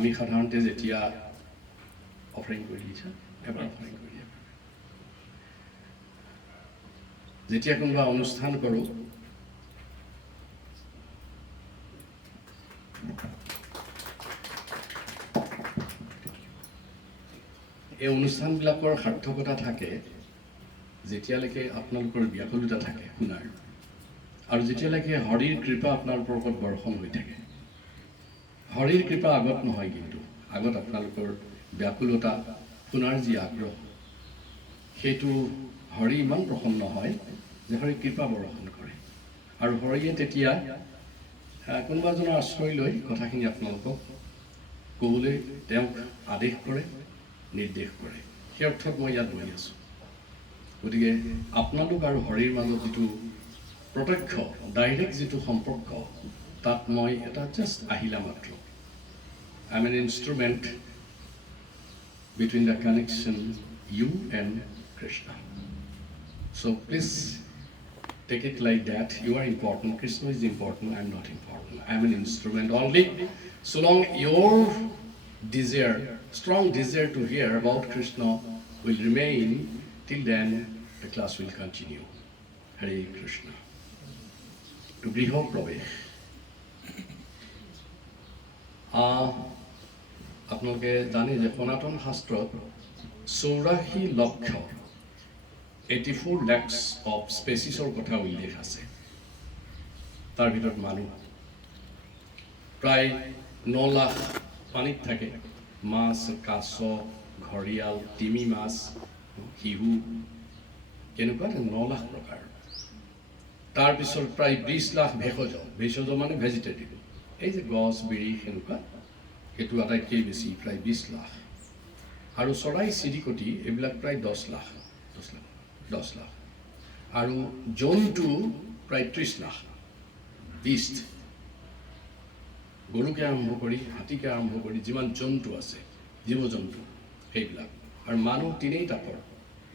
আমি সাধাৰণতে যেতিয়া অফাৰিং কৰি দিছা এবাৰ অফাৰিং কৰি দিয়া যেতিয়া কোনোবা অনুষ্ঠান কৰোঁ এই অনুষ্ঠানবিলাকৰ সাৰ্থকতা থাকে যেতিয়ালৈকে আপোনালোকৰ ব্যাকুলতা থাকে শুনাৰ আৰু যেতিয়ালৈকে হৰিৰ কৃপা আপোনালোকৰ ওপৰত বৰ্ষণ হৈ থাকে হৰিৰ কৃপা আগত নহয় কিন্তু আগত আপোনালোকৰ ব্যাকুলতা শুনাৰ যি আগ্ৰহ সেইটো হৰি ইমান প্ৰসন্ন হয় যে হৰি কৃপা বৰ্ষণ কৰে আৰু হৰিয়ে তেতিয়া কোনোবা এজনৰ আশ্ৰয় লৈ কথাখিনি আপোনালোকক ক'বলৈ তেওঁক আদেশ কৰে নিৰ্দেশ কৰে সেই অৰ্থত মই ইয়াত বহি আছোঁ গতিকে আপোনালোক আৰু হৰিৰ মাজত যিটো প্ৰত্যক্ষ ডাইৰেক্ট যিটো সম্পৰ্ক তাত মই এটা জাষ্ট আহিলা মাত্ৰ I am an instrument between the connection you and Krishna so' please take it like that. You are important. Krishna is important. I am not important. I am an instrument only. So long your desire, strong desire to hear about Krishna will remain, till then the class will continue. Hare Krishna. To Griha Pravesh. আপোনালোকে জানে যে সনাতন শাস্ত্ৰত 84 লক্ষ 84 lakhs of species কথা উল্লেখ আছে তাৰ ভিতৰত মানুহ প্ৰায় 9 লাখ পানীত থাকে মাছ কাছ ঘৰিয়াল তিমি মাছ শিহু কেনেকুৱা 9 লাখ প্ৰকাৰ তাৰপিছত প্ৰায় 20 লাখ ভেষজ মানে ভেজিটেটিভ এই যে গছ বিৰি কেনেকুৱা সেইটো আটাইতকৈ বেছি প্ৰায় 20 লাখ আৰু চৰাই চিৰিকটি এইবিলাক প্ৰায় 10 লাখ আৰু জন্তু প্ৰায় 30 লাখ বিষ্ট গৰুকে আৰম্ভ কৰি হাতীকে আৰম্ভ কৰি যিমান জন্তু আছে জীৱ জন্তু সেইবিলাক আৰু মানুহ তিনেই তাকৰ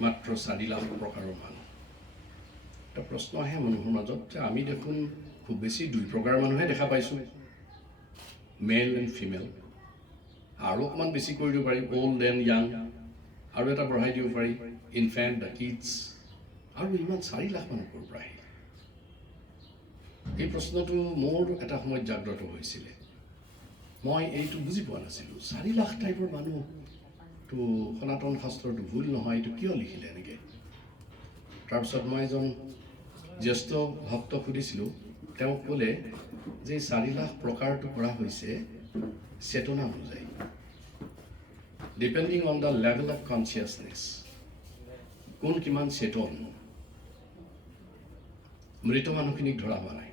মাত্ৰ 4 লাখ প্ৰকাৰৰ মানুহ এটা প্ৰশ্ন আহে মানুহৰ মাজত যে আমি দেখোন খুব বেছি 2 প্ৰকাৰ মানুহে দেখা পাইছোঁ মেল এণ্ড ফিমেল আৰু অকণমান বেছি কৰি দিব পাৰি অল্ড এণ্ড য়াং আৰু এটা বঢ়াই দিব পাৰি ইনফেণ্ট দ্য কিডছ আৰু ইমান 4 লাখ মানুহ ক'ৰ পৰা আহিল এই প্ৰশ্নটো মোৰ এটা সময়ত জাগ্ৰত হৈছিলে মই এইটো বুজি পোৱা নাছিলোঁ 4 লাখ টাইপৰ মানুহ তো সনাতন শাস্ত্ৰটো ভুল নহয় এইটো কিয় লিখিলে এনেকৈ তাৰপিছত মই এজন জ্যেষ্ঠ ভক্তক সুধিছিলোঁ তেওঁ ক'লে যে 4 লাখ প্ৰকাৰটো কৰা হৈছে চেতনা অনুযায়ী depending on the level of consciousness কোন কিমান চেতন মৃত মানুহখিনিক ধৰা হোৱা নাই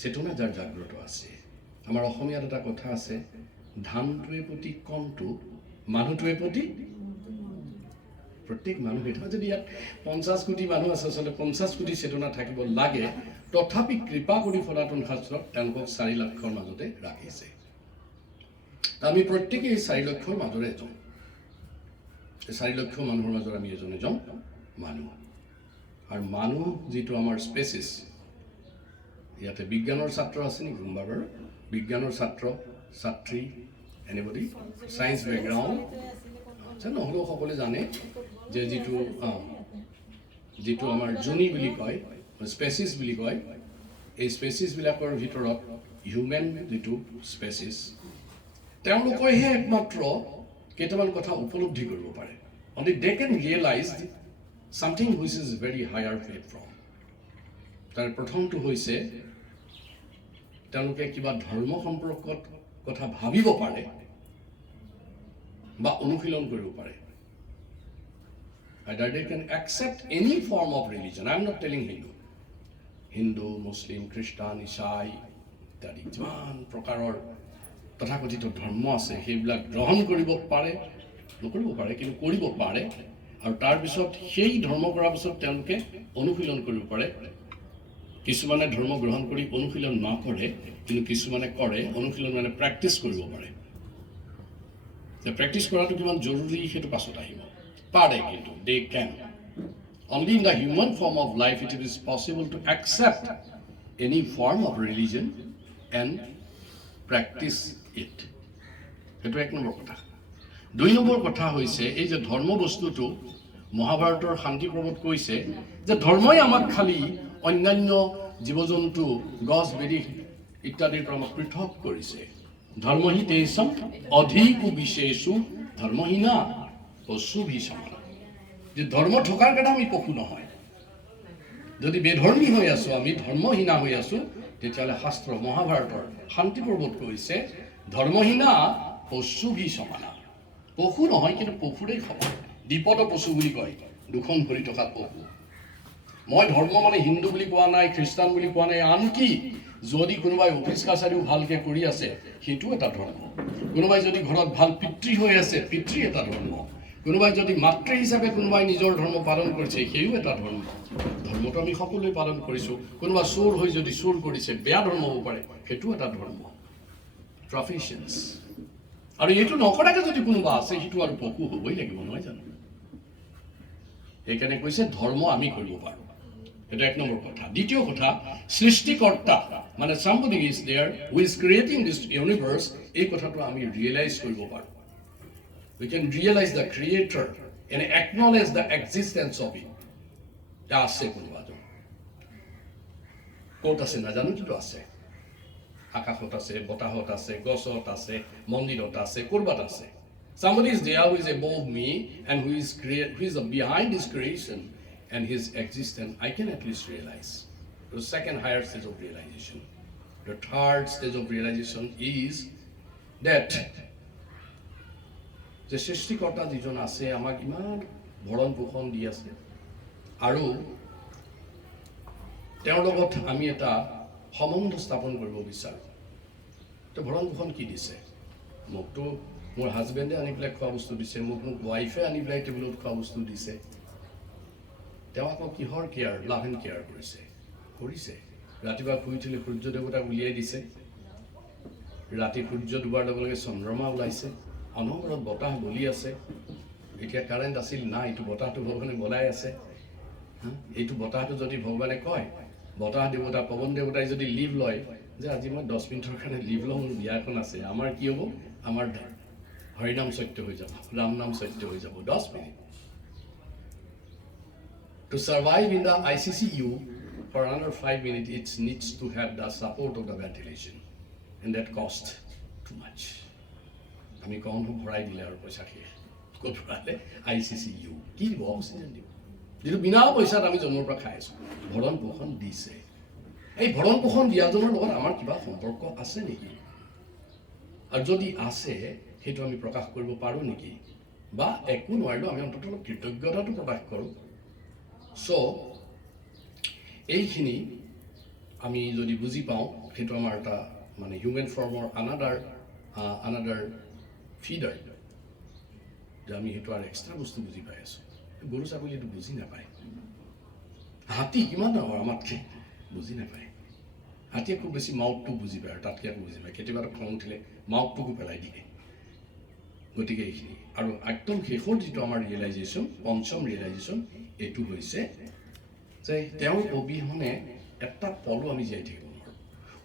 চেতনা যাৰ জাগ্ৰত আছে আমাৰ অসমীয়াত এটা কথা আছে ধানটোৱে প্ৰতি কণটো মানুহটোৱে প্ৰতি প্ৰত্যেক মানুহে যদি ইয়াত 50 কোটি মানুহ আছে আচলতে 50 কোটি চেতনা থাকিব লাগে তথাপি কৃপা কৰি সনাতন শাস্ত্ৰত তেওঁলোকক 4 লাখৰ মাজতে ৰাখিছে আমি প্ৰত্যেকেই 4 লাখৰ মাজৰে এজন 4 লাখ মানুহৰ মাজৰ আমি এজন মানুহ আৰু মানুহ যিটো আমাৰ স্পেচিছ ইয়াতে বিজ্ঞানৰ ছাত্ৰ আছে নেকি কোনোবা বাৰু বিজ্ঞানৰ ছাত্ৰ ছাত্ৰী এনিবডি সায়েন্স বেকগ্ৰাউণ্ড আচ্ছা নহ'লেও সকলোৱে জানে যে যিটো আমাৰ জুনি বুলি কয় স্পেচিছ বুলি কয় এই স্পেচিছবিলাকৰ ভিতৰত হিউমেন যিটো স্পেচিছ তেওঁলোকেহে একমাত্ৰ কেইটামান কথা উপলব্ধি কৰিব পাৰে only they can realize something which is very higher platform তাৰ প্ৰথমটো হৈছে তেওঁলোকে কিবা ধৰ্ম সম্পৰ্কত কথা ভাবিব পাৰে বা অনুশীলন কৰিব পাৰে either they can accept any form of religion I am not telling Hindu Muslim Christian Isai ইত্যাদি যিমান প্ৰকাৰৰ তথাকথিত ধৰ্ম আছে সেইবিলাক গ্ৰহণ কৰিব পাৰে নকৰিব পাৰে কিন্তু কৰিব পাৰে আৰু তাৰপিছত সেই ধৰ্ম কৰাৰ পিছত তেওঁলোকে অনুশীলন কৰিব পাৰে কিছুমানে ধৰ্ম গ্ৰহণ কৰি অনুশীলন নকৰে কিন্তু কিছুমানে কৰে অনুশীলন মানে প্ৰেক্টিছ কৰিব পাৰে প্ৰেক্টিছ কৰাটো কিমান জৰুৰী সেইটো পাছত আহিব পাৰে কিন্তু they can only in the human form of life it is possible to accept any form of religion and practice it সেইটো 1 নম্বৰ কথা 2 নম্বৰ কথা হৈছে এই যে ধৰ্ম বস্তুটো মহাভাৰতৰ শান্তি পৰ্বত কৈছে যে ধৰ্মই আমাক খালি অন্যান্য জীৱ-জন্তু গছ বেৰী ইত্যাদিৰ পৰা আমাক পৃথক কৰিছে ধৰ্মহি তেসম অধিকু বিশেষু ধৰ্মহীনা পশুভি সমান যে ধৰ্ম থকাৰ কাৰণে আমি পশু নহয় যদি বেধৰ্মী হৈ আছো আমি ধৰ্মহীনা হৈ আছো তেতিয়াহ'লে শাস্ত্ৰ মহাভাৰতৰ শান্তি পৰ্বত কৈছে ধৰ্মহীনা পশুভি সমান পশু নহয় কিন্তু পশুৰেই সমান দ্বিপদ পশু বুলি কয় দুখন ভৰি থকা পশু মই ধৰ্ম মানে হিন্দু বুলি কোৱা নাই খ্ৰীষ্টান বুলি কোৱা নাই আনকি যদি কোনোবাই অফিচ কাছাৰীও ভালকে কৰি আছে সেইটো এটা ধৰ্ম কোনোবাই যদি ঘৰত ভাল পিতৃ হৈ আছে পিতৃ এটা ধৰ্ম কোনোবাই যদি মাতৃ হিচাপে কোনোবাই নিজৰ ধৰ্ম পালন কৰিছে সেইও এটা ধৰ্ম ধৰ্মটো আমি সকলোৱে পালন কৰিছো কোনোবা চোৰ হৈ যদি চোৰ কৰিছে বেয়া ধৰ্ম হ'ব পাৰে সেইটো এটা ধৰ্ম প্ৰফেশনছ আৰু এইটো নকৰাকে যদি কোনোবা আছে সেইটো আৰু পশু হ'বই লাগিব নহয় জানো এইকাৰণে কৈছে ধৰ্ম আমি কৰিব পাৰো এটা 1 নম্বৰ কথা দ্বিতীয় কথা সৃষ্টিকৰ্তা মানে somebody is there who is creating this universe এই কথাটো আমি ৰিয়েলাইজ কৰিব পাৰো we can realize the creator and acknowledge the existence of it তা আছে কোনোবা ক'ত আছে নাজানো কিন্তু আছে আকাশত আছে বতাহত আছে গছত আছে মন্দিৰত আছে কৰবাত আছে somebody is there who is above me and who is behind his creation and his existence I can at least realize the second higher stage of realization the third stage of realization is that যে সৃষ্টিকৰ্তা যিজন আছে আমাক ইমান ভৰণ পোষণ দি আছে আৰু তেওঁৰ লগত আমি এটা সম্বন্ধ স্থাপন কৰিব বিচাৰো তো ভৰণ পোষণ কি দিছে মোকতো মোৰ হাজবেণ্ডে আনি পেলাই খোৱা বস্তু দিছে মোক ৱাইফে আনি পেলাই টেবুলত খোৱা বস্তু দিছে তেওঁ আকৌ কিহৰ কেয়াৰ লাভ এণ্ড কেয়াৰ কৰিছে ৰাতিপুৱা শুই উঠিলে সূৰ্য দেৱতাক উলিয়াই দিছে ৰাতি সূৰ্য ডুবাৰ লগে লগে চন্দ্ৰমা ওলাইছে অনবৰত বতাহ বলি আছে এতিয়া কাৰেণ্ট আছিল না এইটো বতাহটো ভগৱানে বলাই আছে এইটো বতাহটো যদি ভগৱানে কয় বতাহ দেৱতা পৱন দেৱতাই যদি লিভ লয় যে আজি মই 10 মিনিটৰ কাৰণে লিভ লওঁ মোৰ বিয়াখন আছে আমাৰ কি হ'ব আমাৰ হৰিনাম সত্য হৈ যাব ৰাম নাম সত্য হৈ যাব 10 minute to survive in the ICCU for another 5 minutes it needs to have the support of the ventilation and that cost too much আমি কম ভৰাই দিলে আৰু পইচা শেষ ক'ত ভৰালে ICCU কি দিব অক্সিজেন দিব যিটো বিনা পইচাত আমি জন্মৰ পৰা খাই আছো ভৰণ পোষণ দিছে এই ভৰণ পোষণ দিয়াজনৰ লগত আমাৰ কিবা সম্পৰ্ক আছে নেকি আৰু যদি আছে সেইটো আমি প্ৰকাশ কৰিব পাৰো নেকি বা একো নোৱাৰিলেও আমি অন্ততঃ কৃতজ্ঞতাটো প্ৰকাশ কৰোঁ সো এইখিনি আমি যদি বুজি পাওঁ সেইটো আমাৰ এটা মানে হিউমেন ফৰ্মৰ আনাদাৰ ফিডাৰ যে আমি সেইটো আৰু এক্সট্ৰা বস্তু বুজি পাই আছো গৰু ছাগলীটো বুজি নাপায় হাতী কিমান ডাঙৰ আমাতকৈ বুজি নাপায় হাতীয়ে খুব বেছি মাউথটো বুজি পায় আৰু তাতকৈ একো বুজি পায় কেতিয়াবা খং উঠিলে মাউথটোকো পেলাই দিয়ে গতিকে এইখিনি আৰু একদম শেষৰ যিটো আমাৰ ৰিয়েলাইজেশ্যন পঞ্চম ৰিয়েলাইজেশ্যন এইটো হৈছে যে তেওঁৰ অবিহনে এটা পলো আমি জীয়াই থাকিব নোৱাৰোঁ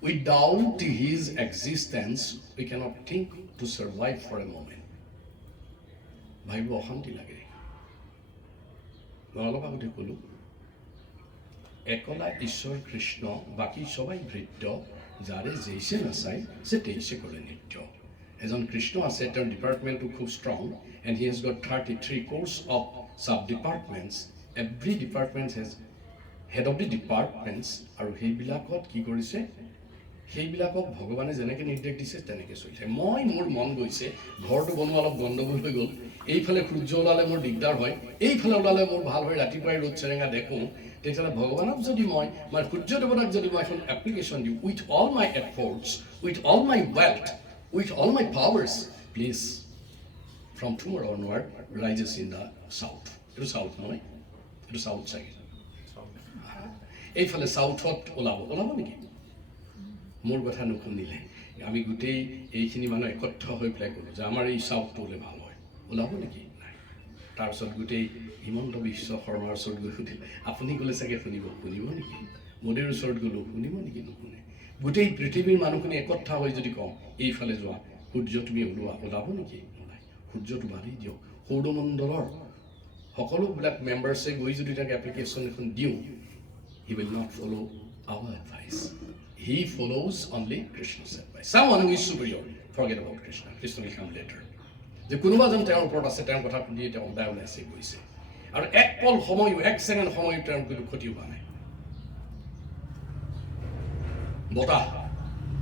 without his existence we cannot think to survive for a moment ভাবিব অশান্তি লাগে মই অলপ আগতে ক'লোঁ একলা ঈশ্বৰ কৃষ্ণ বাকী সবাই ভৃত্য যাৰে যেইছে নাচায় সে তেইছে কৰে নৃত্য এজন কৃষ্ণ আছে তেওঁৰ ডিপাৰ্টমেণ্টটো খুব strong and he has got 33 course of sub departments every department has head of the departments আৰু সেইবিলাকত কি কৰিছে সেইবিলাকক ভগৱানে যেনেকৈ নিৰ্দেশ দিছে তেনেকৈ চলিছে মই মোৰ মন গৈছে ঘৰটো বনোৱা অলপ গণ্ডগোল হৈ গ'ল এইফালে সূৰ্য ওলালে মোৰ দিগদাৰ হয় এইফালে ওলালে মোৰ ভাল হয় ৰাতিপুৱাই ৰ'দ চেৰেঙা দেখোঁ তেতিয়াহ'লে ভগৱানক যদি মই সূৰ্য দেৱতাক যদি মই এখন এপ্লিকেশ্যন দিওঁ with all my efforts with all my wealth with all my powers please from tomorrow onward rises in the south এইটো চাউথ নহয় এইটো চাউথ চাগে এইফালে চাউথত ওলাব নেকি মোৰ কথা নুশুনিলে আমি গোটেই এইখিনি মানুহ একত্ৰ হৈ পেলাই ক'লোঁ যে আমাৰ এই চাউথটো হ'লে ভাল হয় ওলাব নেকি নাই তাৰপিছত গোটেই হিমন্ত বিশ্ব শৰ্মাৰ ওচৰত গৈ সুধিলে আপুনি গ'লে চাগে শুনিব নেকি মোদীৰ ওচৰত গ'লোঁ শুনিব নেকি নুশুনে গোটেই পৃথিৱীৰ মানুহখিনি একত্ৰ হৈ যদি কওঁ এইফালে যোৱা সূৰ্য তুমি ওলাব নেকি? নোলায়। সূৰ্যটো বান্ধি দিয়ক। সৌৰমণ্ডলৰ সকলোবিলাক মেম্বাৰ্ছে গৈ যদি তাক এপ্লিকেশ্যন এখন দিওঁ, he will not follow our advice. He follows only Krishna's advice. Someone who is superior, forget about Krishna. Krishna will come later. যে কোনোবা যেন তেওঁৰ ওপৰত আছে, তেওঁৰ কথা শুনিয়ে তেওঁ ওলাই ওলাইছে গৈছে, আৰু এক পল সময়ো, এক ছেকেণ্ড সময়ো তেওঁৰ কোনো ক্ষতি হোৱা নাই। বতাহ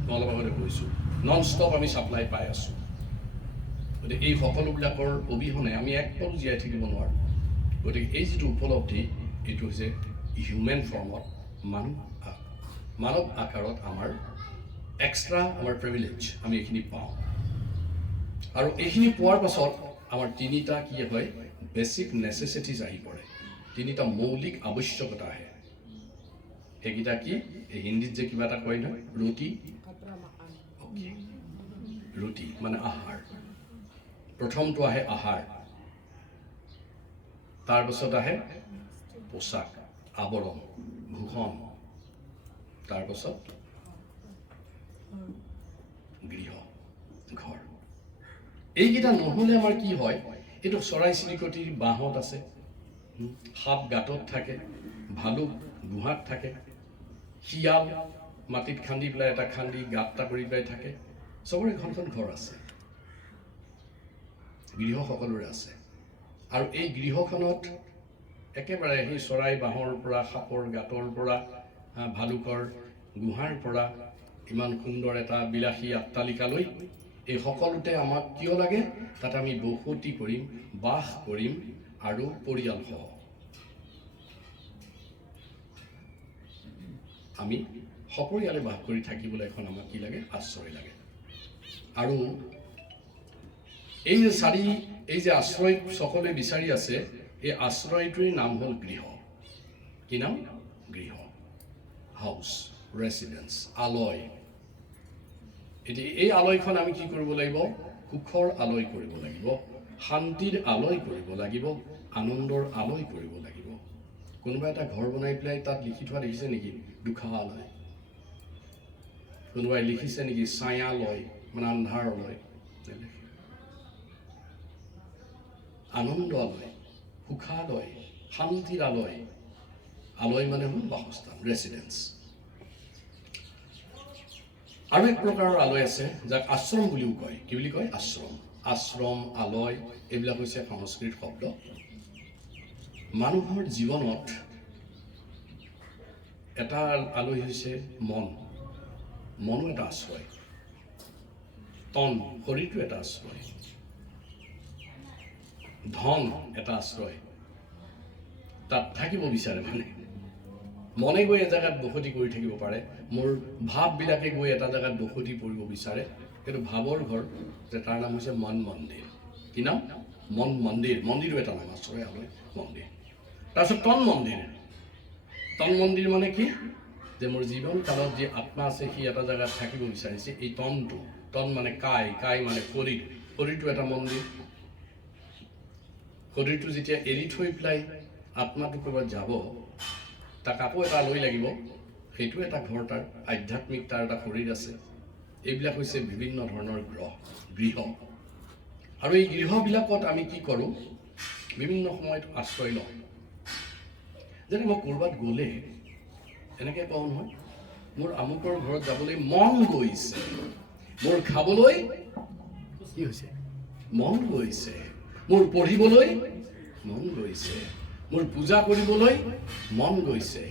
মই অলপ আগতে কৈছোঁ, নন ষ্টপ আমি ছাপ্লাই পাই আছোঁ। গতিকে এই সকলোবিলাকৰ অবিহনে আমি এক পল জীয়াই থাকিব নোৱাৰোঁ। গতিকে এই যিটো উপলব্ধি, এইটো হৈছে হিউমেন ফৰ্মত, মানৱ আকাৰত আমাৰ এক্সট্ৰা আমাৰ প্ৰিভিলেজ, আমি এইখিনি পাওঁ। আৰু এইখিনি পোৱাৰ পাছত আমাৰ তিনিটা কি হয়, বেছিক নেচেচিটিজ আহি পৰে, তিনিটা মৌলিক আৱশ্যকতা আহে। সেইকেইটা কি? এই হিন্দীত যে কিবা এটা কয় নহয়, ৰুটি মানে আহাৰ। প্ৰথমটো আহে আহাৰ, তাৰপাছত আহে পোচাক, আৱৰণ, ভূষণ, তাৰপাছত গৃহ, ঘৰ। এইকেইটা নহ'লে আমাৰ কি হয়, এইটো চৰাই চিৰিকটিৰ বাঁহত আছে, সাপ গাঁতত থাকে, ভালুক গুহাত থাকে, শিয়াল মাটিত খান্দি পেলাই এটা খান্দি গাঁত এটা কৰি পেলাই থাকে। চবৰে ঘৰখন ঘৰ আছে, গৃহ সকলোৰে আছে। আৰু এই গৃহখনত একেবাৰে সেই চৰাই বাঁহৰ পৰা, সাপৰ গাঁতৰ পৰা, ভালুকৰ গুহাৰ পৰা ইমান সুন্দৰ এটা বিলাসী অট্টালিকালৈ, এই সকলোতে আমাক কিয় লাগে? তাত আমি বসতি কৰিম, বাস কৰিম, আৰু পৰিয়ালসহ আমি সপৰিয়ালে বাস কৰি থাকিবলৈ এখন আমাক কি লাগে? আশ্ৰয় লাগে। আৰু এই যে আশ্ৰয় সকলোৱে বিচাৰি আছে, এই আশ্ৰয়টোৰ নাম হ'ল গৃহ। কি নাম? গৃহ, হাউচ, ৰেচিডেন্স, আলয়। এতিয়া এই আলয়খন আমি কি কৰিব লাগিব? সুখৰ আলয় কৰিব লাগিব, শান্তিৰ আলয় কৰিব লাগিব, আনন্দৰ আলয় কৰিব লাগিব। কোনোবা এটা ঘৰ বনাই পেলাই তাত লিখি থোৱা দেখিছে নেকি? দুখালয়। কোনোবাই লিখিছে নেকি ছায়ালয়, মানে আন্ধাৰলয়? আনন্দ আলয়, সুখালয়, শান্তিৰ আলয়। আলয় মানে হ'ল বাসস্থান, ৰেচিডেন্স। আৰু এক প্ৰকাৰৰ আলয় আছে যাক আশ্ৰম বুলিও কয়। কি বুলি কয়? আশ্ৰম। আশ্ৰম, আলয় এইবিলাক হৈছে সংস্কৃত শব্দ। মানুহৰ জীৱনত এটা আলয় হৈছে মন। মনো এটা আশ্ৰয়। তন, শৰীৰটো এটা আশ্ৰয়। ধন এটা আশ্ৰয়, তাত থাকিব বিচাৰে মানে। মনে গৈ এজেগাত বসতি কৰি থাকিব পাৰে, মোৰ ভাৱবিলাকে গৈ এটা জেগাত বসতি পৰিব বিচাৰে, কিন্তু ভাৱৰ ঘৰ, যে তাৰ নাম হৈছে মন মন্দিৰ। কি নাম? মন মন্দিৰ। মন্দিৰো এটা নাম, আশ্ৰয়, আলয়, মন্দিৰ। তাৰপিছত তন মন্দিৰ। তন মন্দিৰ মানে কি? যে মোৰ জীৱন কালত যি আত্মা আছে, সি এটা জেগাত থাকিব বিচাৰিছে, এই তনটো। তন মানে কায় মানে শৰীৰ। শৰীৰটো এটা মন্দিৰ। শৰীৰটো যেতিয়া এৰি থৈ পেলাই আত্মাটো ক'ৰবাত যাব, তাক আকৌ এটা আলয় লাগিব, সেইটো এটা ঘৰ, তাৰ আধ্যাত্মিক, তাৰ এটা শৰীৰ আছে। এইবিলাক হৈছে বিভিন্ন ধৰণৰ গৃহ। আৰু এই গৃহবিলাকত আমি কি কৰোঁ? বিভিন্ন সময়ত আশ্ৰয় লওঁ। যেনে মই ক'ৰবাত গ'লে এনেকৈ কওঁ নহয়, মোৰ আমুকৰ ঘৰত যাবলৈ মন গৈছে, মোৰ খাবলৈ কি হৈছে? মন গৈছে, মোৰ পঢ়িবলৈ মন গৈছে, মোৰ পূজা কৰিবলৈ মন গৈছে।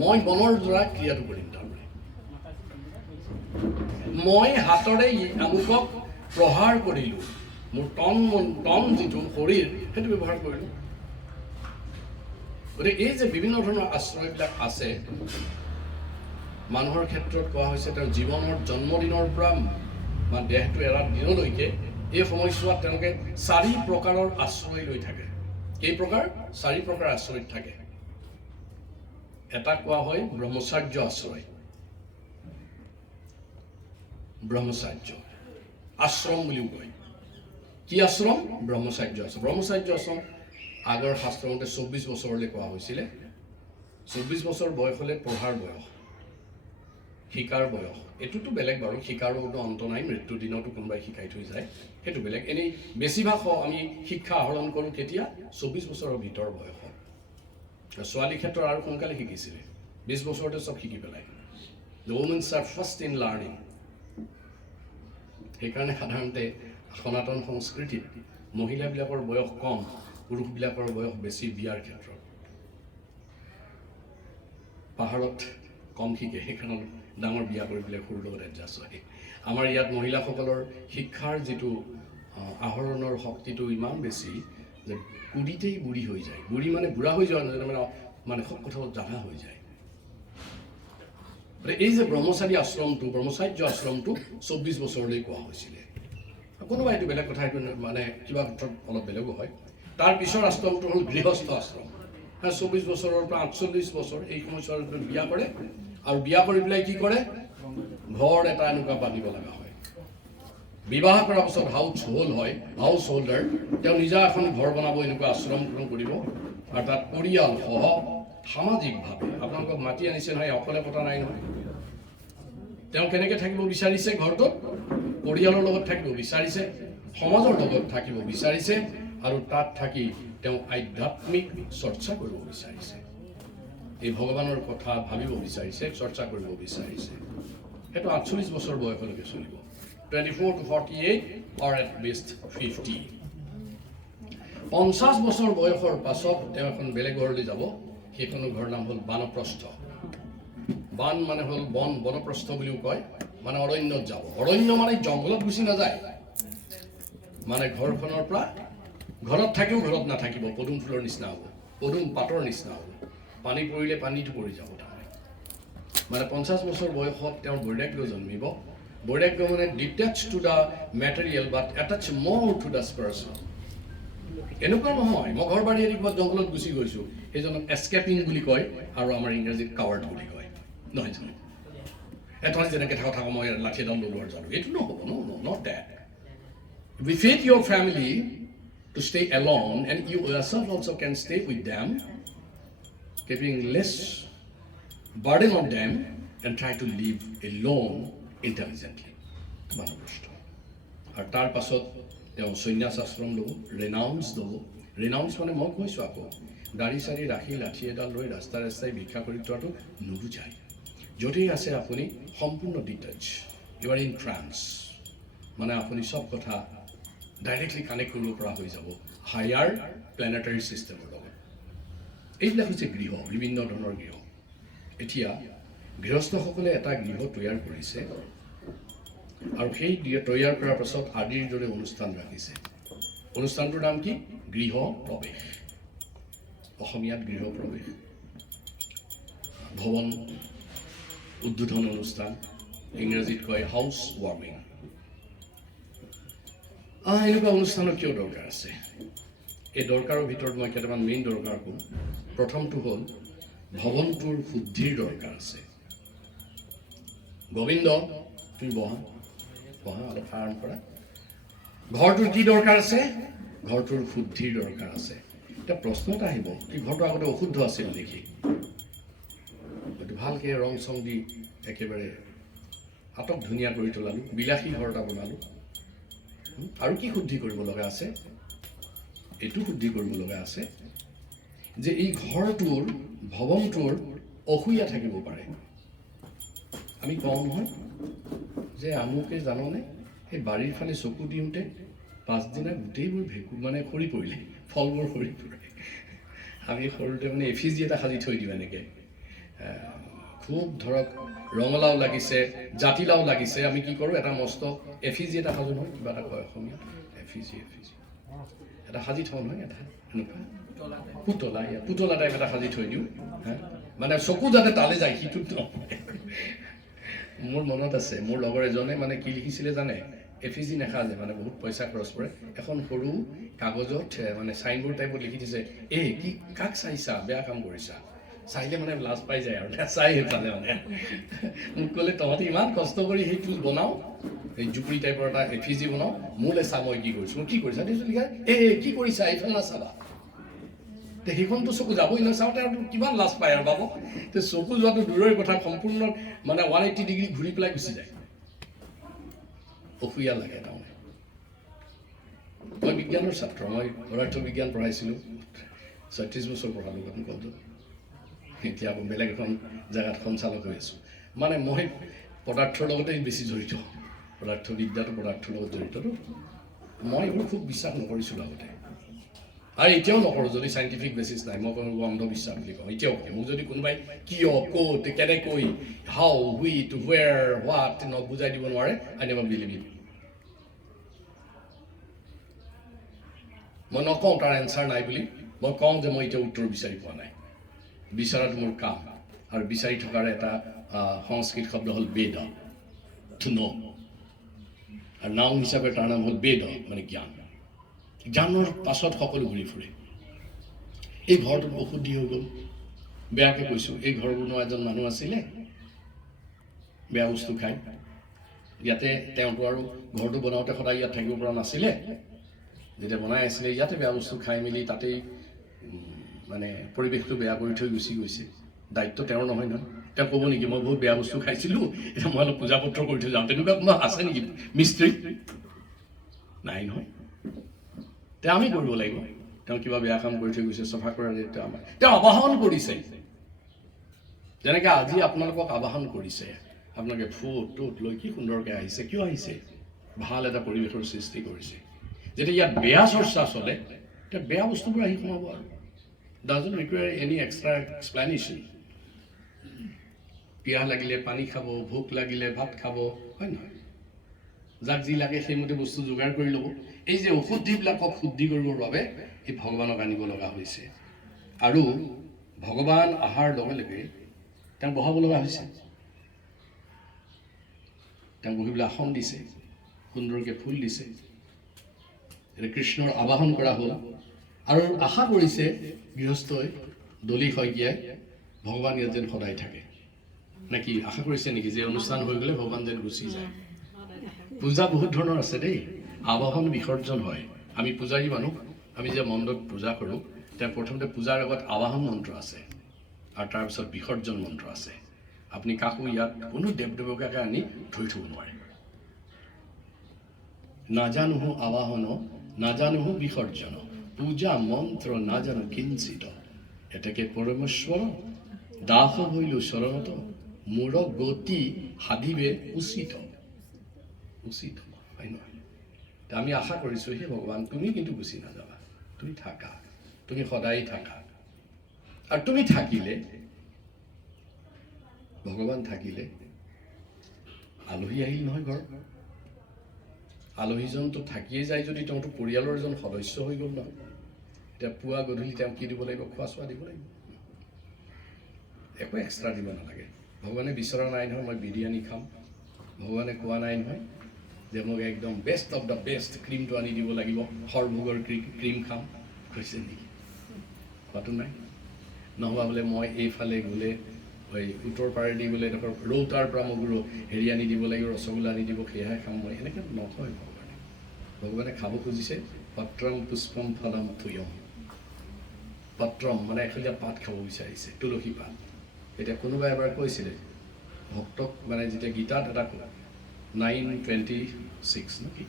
মই মনৰ দ্বাৰা ক্ৰিয়াটো কৰিম। তাৰমানে মই হাতৰে আমুকক প্ৰহাৰ কৰিলোঁ, মোৰ তন যিটো শৰীৰ, সেইটো ব্যৱহাৰ কৰিলোঁ। গতিকে এই যে বিভিন্ন ধৰণৰ আশ্ৰয়বিলাক আছে, মানুহৰ ক্ষেত্ৰত কোৱা হৈছে তেওঁৰ জীৱনৰ জন্মদিনৰ পৰা বা দেহটো এৰা দিনলৈকে এই সময়ছোৱাত তেওঁলোকে 4 প্ৰকাৰৰ আশ্ৰয় লৈ থাকে। কেই প্ৰকাৰ? 4 প্ৰকাৰ আশ্ৰয়ত থাকে। এটা কোৱা হয় ব্ৰহ্মচাৰ্য আশ্ৰয়। ব্ৰহ্মচাৰ্য আশ্ৰম বুলিও কয়। কি আশ্ৰম? ব্ৰহ্মচাৰ্য আশ্ৰম। ব্ৰহ্মচাৰ্য আশ্ৰম আগৰ শাস্ত্ৰমতে 24 বছৰলৈ কোৱা হৈছিলে। 24 বছৰ বয়স হ'লে পঢ়াৰ বয়স। শিকাৰ বয়স এইটোতো বেলেগ বাৰু, শিকাৰোতো অন্ত নাই, মৃত্যুৰ দিনতো কোনোবাই শিকাই থৈ যায়, সেইটো বেলেগ। এনেই বেছিভাগ আমি শিক্ষা আহৰণ কৰোঁ কেতিয়া? 24 বছৰৰ ভিতৰ বয়সত। ছোৱালীৰ ক্ষেত্ৰত আৰু সোনকালে শিকিছিলে, 20 বছৰতে চব শিকি পেলায়। The women are first in learning. সেইকাৰণে সাধাৰণতে সনাতন সংস্কৃতিত মহিলাবিলাকৰ বয়স কম, পুৰুষবিলাকৰ বয়স বেছি বিয়াৰ ক্ষেত্ৰত। পাহাৰত কম শিকে, সেইকাৰণে ডাঙৰ বিয়া কৰি পেলাই সৰুৰ লগত এডজাষ্ট হয়। আমাৰ ইয়াত মহিলাসকলৰ শিক্ষাৰ যিটো আহৰণৰ শক্তিটো ইমান বেছি যে কুৰিতেই বুঢ়ী হৈ যায়। বুঢ়ী মানে বুঢ়া হৈ যোৱা মানে সব কথা জানা হৈ যায়। এই যে ব্ৰহ্মচাৰী আশ্ৰমটো, ব্ৰহ্মচাৰ্য আশ্ৰমটো 24 বছৰলৈ কোৱা হৈছিলে। কোনোবা এইটো বেলেগ কথা, এইটো মানে কিবা ক্ষেত্ৰত অলপ বেলেগো হয়। তাৰ পিছৰ আশ্ৰমটো হ'ল গৃহস্থ আশ্ৰম। 24 বছৰৰ পৰা 48 বছৰ এই সময়ছোৱাত বিয়া কৰে, আৰু বিয়া কৰি পেলাই কি কৰে? ঘৰ এটা এনেকুৱা বান্ধিব লগা হয়। বিবাহ কৰাৰ পাছত হাউচ হোল্ডাৰ, তেওঁ নিজা এখন ঘৰ বনাব, এনেকুৱা আশ্ৰম কৰিব, আৰু তাত পৰিয়াল সহ সামাজিকভাৱে আপোনালোকক মাতি আনিছে নহয়, অকলে পতা নাই নহয়। তেওঁ কেনেকৈ থাকিব বিচাৰিছে? ঘৰটোত পৰিয়ালৰ লগত থাকিব বিচাৰিছে, সমাজৰ লগত থাকিব বিচাৰিছে, আৰু তাত থাকি তেওঁ আধ্যাত্মিক চৰ্চা কৰিব বিচাৰিছে, এই ভগৱানৰ কথা ভাবিব বিচাৰিছে, চৰ্চা কৰিব বিচাৰিছে। সেইটো 48 বছৰ বয়সলৈকে চলিব, 24 to 48 or at least 50। 50 বছৰ বয়সৰ পাছত তেওঁ এখন বেলেগ ঘৰলৈ যাব, সেইখনৰ ঘৰৰ নাম হ'ল বানপ্ৰস্থ। বান মানে হ'ল বন, বনপ্ৰস্থ বুলিও কয়, মানে অৰণ্যত যাব। অৰণ্য মানে জংঘলত গুচি নাযায়, মানে ঘৰখনৰ পৰা ঘৰত থাকিও ঘৰত নাথাকিব, পদুম ফুলৰ নিচিনা হ'ব, পদুম পাতৰ নিচিনা হ'ব, পানী পৰিলে পানীটো পৰি যাব তাৰমানে। মানে 50 বছৰ বয়সত তেওঁৰ বৈৰাগ্য জন্মিব। বৈৰাগ্য মানে detach to the material but attach মোৰ টু দ্য স্পিৰিচুৱেল। এনেকুৱা নহয় মই ঘৰ বাৰী এৰি ক'ৰবাত জংঘলত গুচি গৈছোঁ, সেইজনক এস্কেপিং বুলি কয়, আৰু আমাৰ ইংৰাজীত কাৱাৰ্ড বুলি কয়, নহয় জানো? এটা যেনেকৈ থাকক মই লাঠি এডাল ল'লো আৰু জানো, এইটো নহ'ব, not that. We feed your family to stay alone, and you yourself also can stay with them, giving less burden on them, and try to live alone intelligently. আৰু তাৰ পাছত তেওঁ সন্ন্যাস আশ্ৰম ল'ব, ৰেনাউন্স ল'ব। ৰেনাউন্স মানে মই কৈছোঁ আকৌ, দাড়ি চাৰি ৰাখি লাঠি এডাল লৈ ৰাস্তাই ভিক্ষা কৰি যোৱাটো নুবুজায়। যদি আছে আপুনি সম্পূৰ্ণ detach, you are in trance, মানে আপুনি চব কথা ডাইৰেক্টলি কানেক্ট কৰিব পৰা হৈ যাব হায়াৰ প্লেনেটাৰী ছিষ্টেমৰ লগত। এইবিলাক হৈছে গৃহ, বিভিন্ন ধৰণৰ গৃহ। এতিয়া গৃহস্থসকলে এটা গৃহ তৈয়াৰ কৰিছে, আৰু সেই তৈয়াৰ কৰাৰ পাছত আদিৰ দৰে অনুষ্ঠান ৰাখিছে। অনুষ্ঠানটোৰ নাম কি? গৃহ প্ৰৱেশ। অসমীয়াত গৃহ প্ৰৱেশ, ভৱন উদ্বোধন অনুষ্ঠান, ইংৰাজীত কয় হাউচ ৱাৰ্মিং। এনেকুৱা অনুষ্ঠানৰ কিয় দৰকাৰ আছে? এই দৰকাৰৰ ভিতৰত মই কেইটামান মেইন দৰকাৰ কওঁ। প্ৰথমটো হ'ল ভৱনটোৰ শুদ্ধিৰ দৰকাৰ আছে। গোবিন্দ, তুমি বহা অলপ আৰাম কৰা। ঘৰটোৰ কি দৰকাৰ আছে? ঘৰটোৰ শুদ্ধিৰ দৰকাৰ আছে। এতিয়া প্ৰশ্ন এটা আহিব, কি ঘৰটো আগতে অশুদ্ধ আছিল নেকি? ভালকৈ ৰং চং দি একেবাৰে আটক ধুনীয়া কৰি তোলালোঁ, বিলাসী ঘৰ এটা বনালোঁ, আৰু কি শুদ্ধি কৰিব লগা আছে? এইটো শুদ্ধি কৰিব লগা আছে যে এই ঘৰটোৰ ভৱনটোৰ অসূয়া থাকিব পাৰে। আমি কওঁ নহয় যে আমুকে জাননে, সেই বাৰীৰ ফালে চকু দিওঁতে পাছদিনা গোটেইবোৰ মানে সৰি পৰিলে, ফলবোৰ সৰি পৰে। আমি সৰুতে মানে এফিজি এটা সাজি থৈ দিওঁ এনেকৈ, খুব ধৰক ৰঙালাও লাগিছে, জাতিলাও লাগিছে, আমি কি কৰোঁ, এটা মস্ত এফিজি এটা সাজোঁ নহয়, কিবা এটা কয় অসমীয়াত, এফিজি এটা সাজি থওঁ নহয়, এটা এনেকুৱা পুতলা টাইপ এটা সাজি থৈ দিওঁ, মানে চকু যাতে তালে যায় সিটোত নহয়। মোৰ মনত আছে, মোৰ লগৰ এজনে মানে কি লিখিছিলে জানে, এফিজি নেসাজে, মানে বহুত পইচা খৰচ কৰে, এখন সৰু কাগজত মানে চাইনবোৰ্ড টাইপত লিখি দিছে, কি কাক চাইছা, বেয়া কাম কৰিছা। চাইলে মানে লাজ পাই যায় আৰু চাই সেইফালে মানে মোক ক'লে, তহঁতি ইমান কষ্ট কৰি সেইটো বনাওঁ, এই জুপুৰি টাইপৰ এটা এফিজি বনাওঁ, মোলৈ চা মই কি কৰিছোঁ। মই কি কৰিছা লিখা, কি কৰিছা, এইফালে নাচাবা। তে সেইখনতো চকু যাবই নহয়, চাওঁতে আৰু কিমান লাজ পায় আৰু বাবু। তে চকু যোৱাটো দূৰৰে কথা, সম্পূৰ্ণ মানে 180 ডিগ্ৰী ঘূৰি পেলাই গুচি যায়। অসূয়া লাগে তাৰমানে। মই বিজ্ঞানৰ ছাত্ৰ, মই পদাৰ্থ বিজ্ঞান পঢ়াইছিলোঁ, 36 বছৰ পঢ়ালোঁ কলেজত। এতিয়া আকৌ বেলেগ এখন জেগাত সঞ্চালক হৈ আছোঁ। মানে মই পদাৰ্থৰ লগতেই বেছি জড়িত, পদাৰ্থবিদ্যাটো পদাৰ্থৰ লগত জড়িততো। মই এইবোৰ খুব বিশ্বাস নকৰিছিলোঁ আগতে, আৰু এতিয়াও নকৰোঁ যদি চাইণ্টিফিক বেচিছ নাই। মই কওঁ অন্ধবিশ্বাস বুলি কওঁ, এতিয়াও কওঁ। মোক যদি কোনোবাই কিয়, ক'ত, কেনেকৈ, হাউ, হুইট, হুৱেৰ, হোৱাট বুজাই দিব নোৱাৰে, আই নেভাৰ বিলিভ ইট। মই নকওঁ তাৰ এনচাৰ নাই বুলি, মই কওঁ যে মই এতিয়া উত্তৰ বিচাৰি পোৱা নাই। বিচৰাটো মোৰ কাম, আৰু বিচাৰি থকাৰ এটা সংস্কৃত শব্দ হ'ল বেদ, টু ন', আৰু নাউন হিচাপে তাৰ নাম হ'ল বেদ, মানে জ্ঞান। জ্ঞানৰ পাছত সকলো ঘূৰি ফুৰে। এই ঘৰটোত অশুদ্ধি হৈ গ'ল, বেয়াকৈ কৈছোঁ। এই ঘৰ বনোৱা এজন মানুহ আছিলে, বেয়া বস্তু খায়। ইয়াতে তেওঁতো আৰু ঘৰটো বনাওঁতে সদায় ইয়াত থাকিব পৰা নাছিলে। যেতিয়া বনাই আছিলে ইয়াতে বেয়া বস্তু খাই মেলি তাতেই মানে পৰিৱেশটো বেয়া কৰি থৈ গুচি গৈছে। দায়িত্ব তেওঁৰ নহয় নহয়। তেওঁ ক'ব নেকি মই বহুত বেয়া বস্তু খাইছিলোঁ, এতিয়া মই অলপ পূজা পত্ৰ কৰি থৈ যাওঁ? তেনেকুৱা কোনোবা আছে নেকি মিস্ত্ৰী? নাই নহয়। তেওঁ আমি কৰিব লাগিব। তেওঁ কিবা বেয়া কাম কৰি থৈ গৈছে, চফা কৰাৰ দায়িত্ব আমাৰ। তেওঁ আবাহন কৰিছে, যেনেকৈ আজি আপোনালোকক আবাহন কৰিছে। আপোনালোকে ফুট লৈ কি সুন্দৰকৈ আহিছে। কিয় আহিছে? ভাল এটা পৰিৱেশৰ সৃষ্টি কৰিছে। যেতিয়া ইয়াত বেয়া চৰ্চা চলে, তেতিয়া বেয়া বস্তুবোৰ আহি সোমাব আৰু ডাজন্ট ৰিকুৱায়াৰ এনি এক্সট্ৰা এক্সপ্লেনেশ্যন। পিয়াহ লাগিলে পানী খাব, ভোক লাগিলে ভাত খাব, হয় নহয়? যাক যি লাগে সেইমতে বস্তু যোগাৰ কৰি ল'ব। এই যে অশুদ্ধিবিলাকক শুদ্ধি কৰিবৰ বাবে এই ভগৱানক আনিব লগা হৈছে, আৰু ভগৱান অহাৰ লগে লগে তেওঁক বহাব লগা হৈছে। তেওঁক বহিবলৈ আসন দিছে, সুন্দৰকৈ ফুল দিছে। এতিয়া কৃষ্ণৰ আবাহন কৰা হ'ল, আৰু আশা কৰিছে গৃহস্থই, দলি শইকীয়াই, ভগৱান ইয়াত যেন সদায় থাকে। নে কি আশা কৰিছে নেকি যে অনুষ্ঠান হৈ গ'লে ভগৱান যেন গুচি যায়? পূজা বহুত ধৰণৰ আছে দেই। আবাহন বিসৰ্জন হয়। আমি পূজাৰী মানুহ, আমি যে মণ্ডপত পূজা কৰোঁ, তেওঁ প্ৰথমতে পূজাৰ আগত আবাহন মন্ত্ৰ আছে, আৰু তাৰপিছত বিসৰ্জন মন্ত্ৰ আছে। আপুনি কাকো ইয়াত কোনো দেৱ দেৱতাকে আনি থৈ থ'ব নোৱাৰে। নাজানুহু আবাহন, নাজানুহু বিসৰ্জন, পূজা মন্ত্ৰ নাজানো কিঞ্চিত, এতেকে পৰমেশ্বৰ দাস হইলো শৰণত, মোৰ গতি সাধিবে উচিত। উচিত হয় নহয়? আমি আশা কৰিছোঁ হে ভগৱান, তুমি কিন্তু গুচি নাযাবা, তুমি থাকা, তুমি সদায় থাকা। আৰু তুমি থাকিলে, ভগৱান থাকিলে, আলহী আহিল নহয় ঘৰ, আলহীজনটো থাকিয়ে যায় যদি তেওঁতো পৰিয়ালৰ এজন সদস্য হৈ গ'ল নহয়। এতিয়া পুৱা গধূলি তেওঁক কি দিব লাগিব? খোৱা চোৱা দিব লাগিব, একো এক্সট্ৰা দিব নালাগে। ভগৱানে বিচৰা নাই নহয় মই বিৰিয়ানী খাম, ভগৱানে কোৱা নাই নহয় যে মোক একদম বেষ্ট অফ দ্য বেষ্ট ক্ৰীমটো আনি দিব লাগিব, সৰভোগৰ ক্ৰীম খাম, কৈছে নেকি? কোৱাটো নাই। নহ'বা বোলে মই এইফালে গ'লে উত্তৰ পাৰেদি বোলে এডোখৰ ৰৌতাৰ পৰা মোক হেৰি আনি দিব লাগিব, ৰসগোল্লা আনি দিব, সেয়াহে খাম মই, এনেকৈ নকয় ভগৱানে। ভগৱানে খাব খুজিছে পত্ৰম পুষ্পম ফলম থুয়ম। পত্ৰম মানে এখেলীয়া পাত খাব বিচাৰিছে, তুলসী পাত। এতিয়া কোনোবাই এবাৰ কৈছিলে ভক্তক, মানে যেতিয়া গীতাত এটা 9:26 নেকি,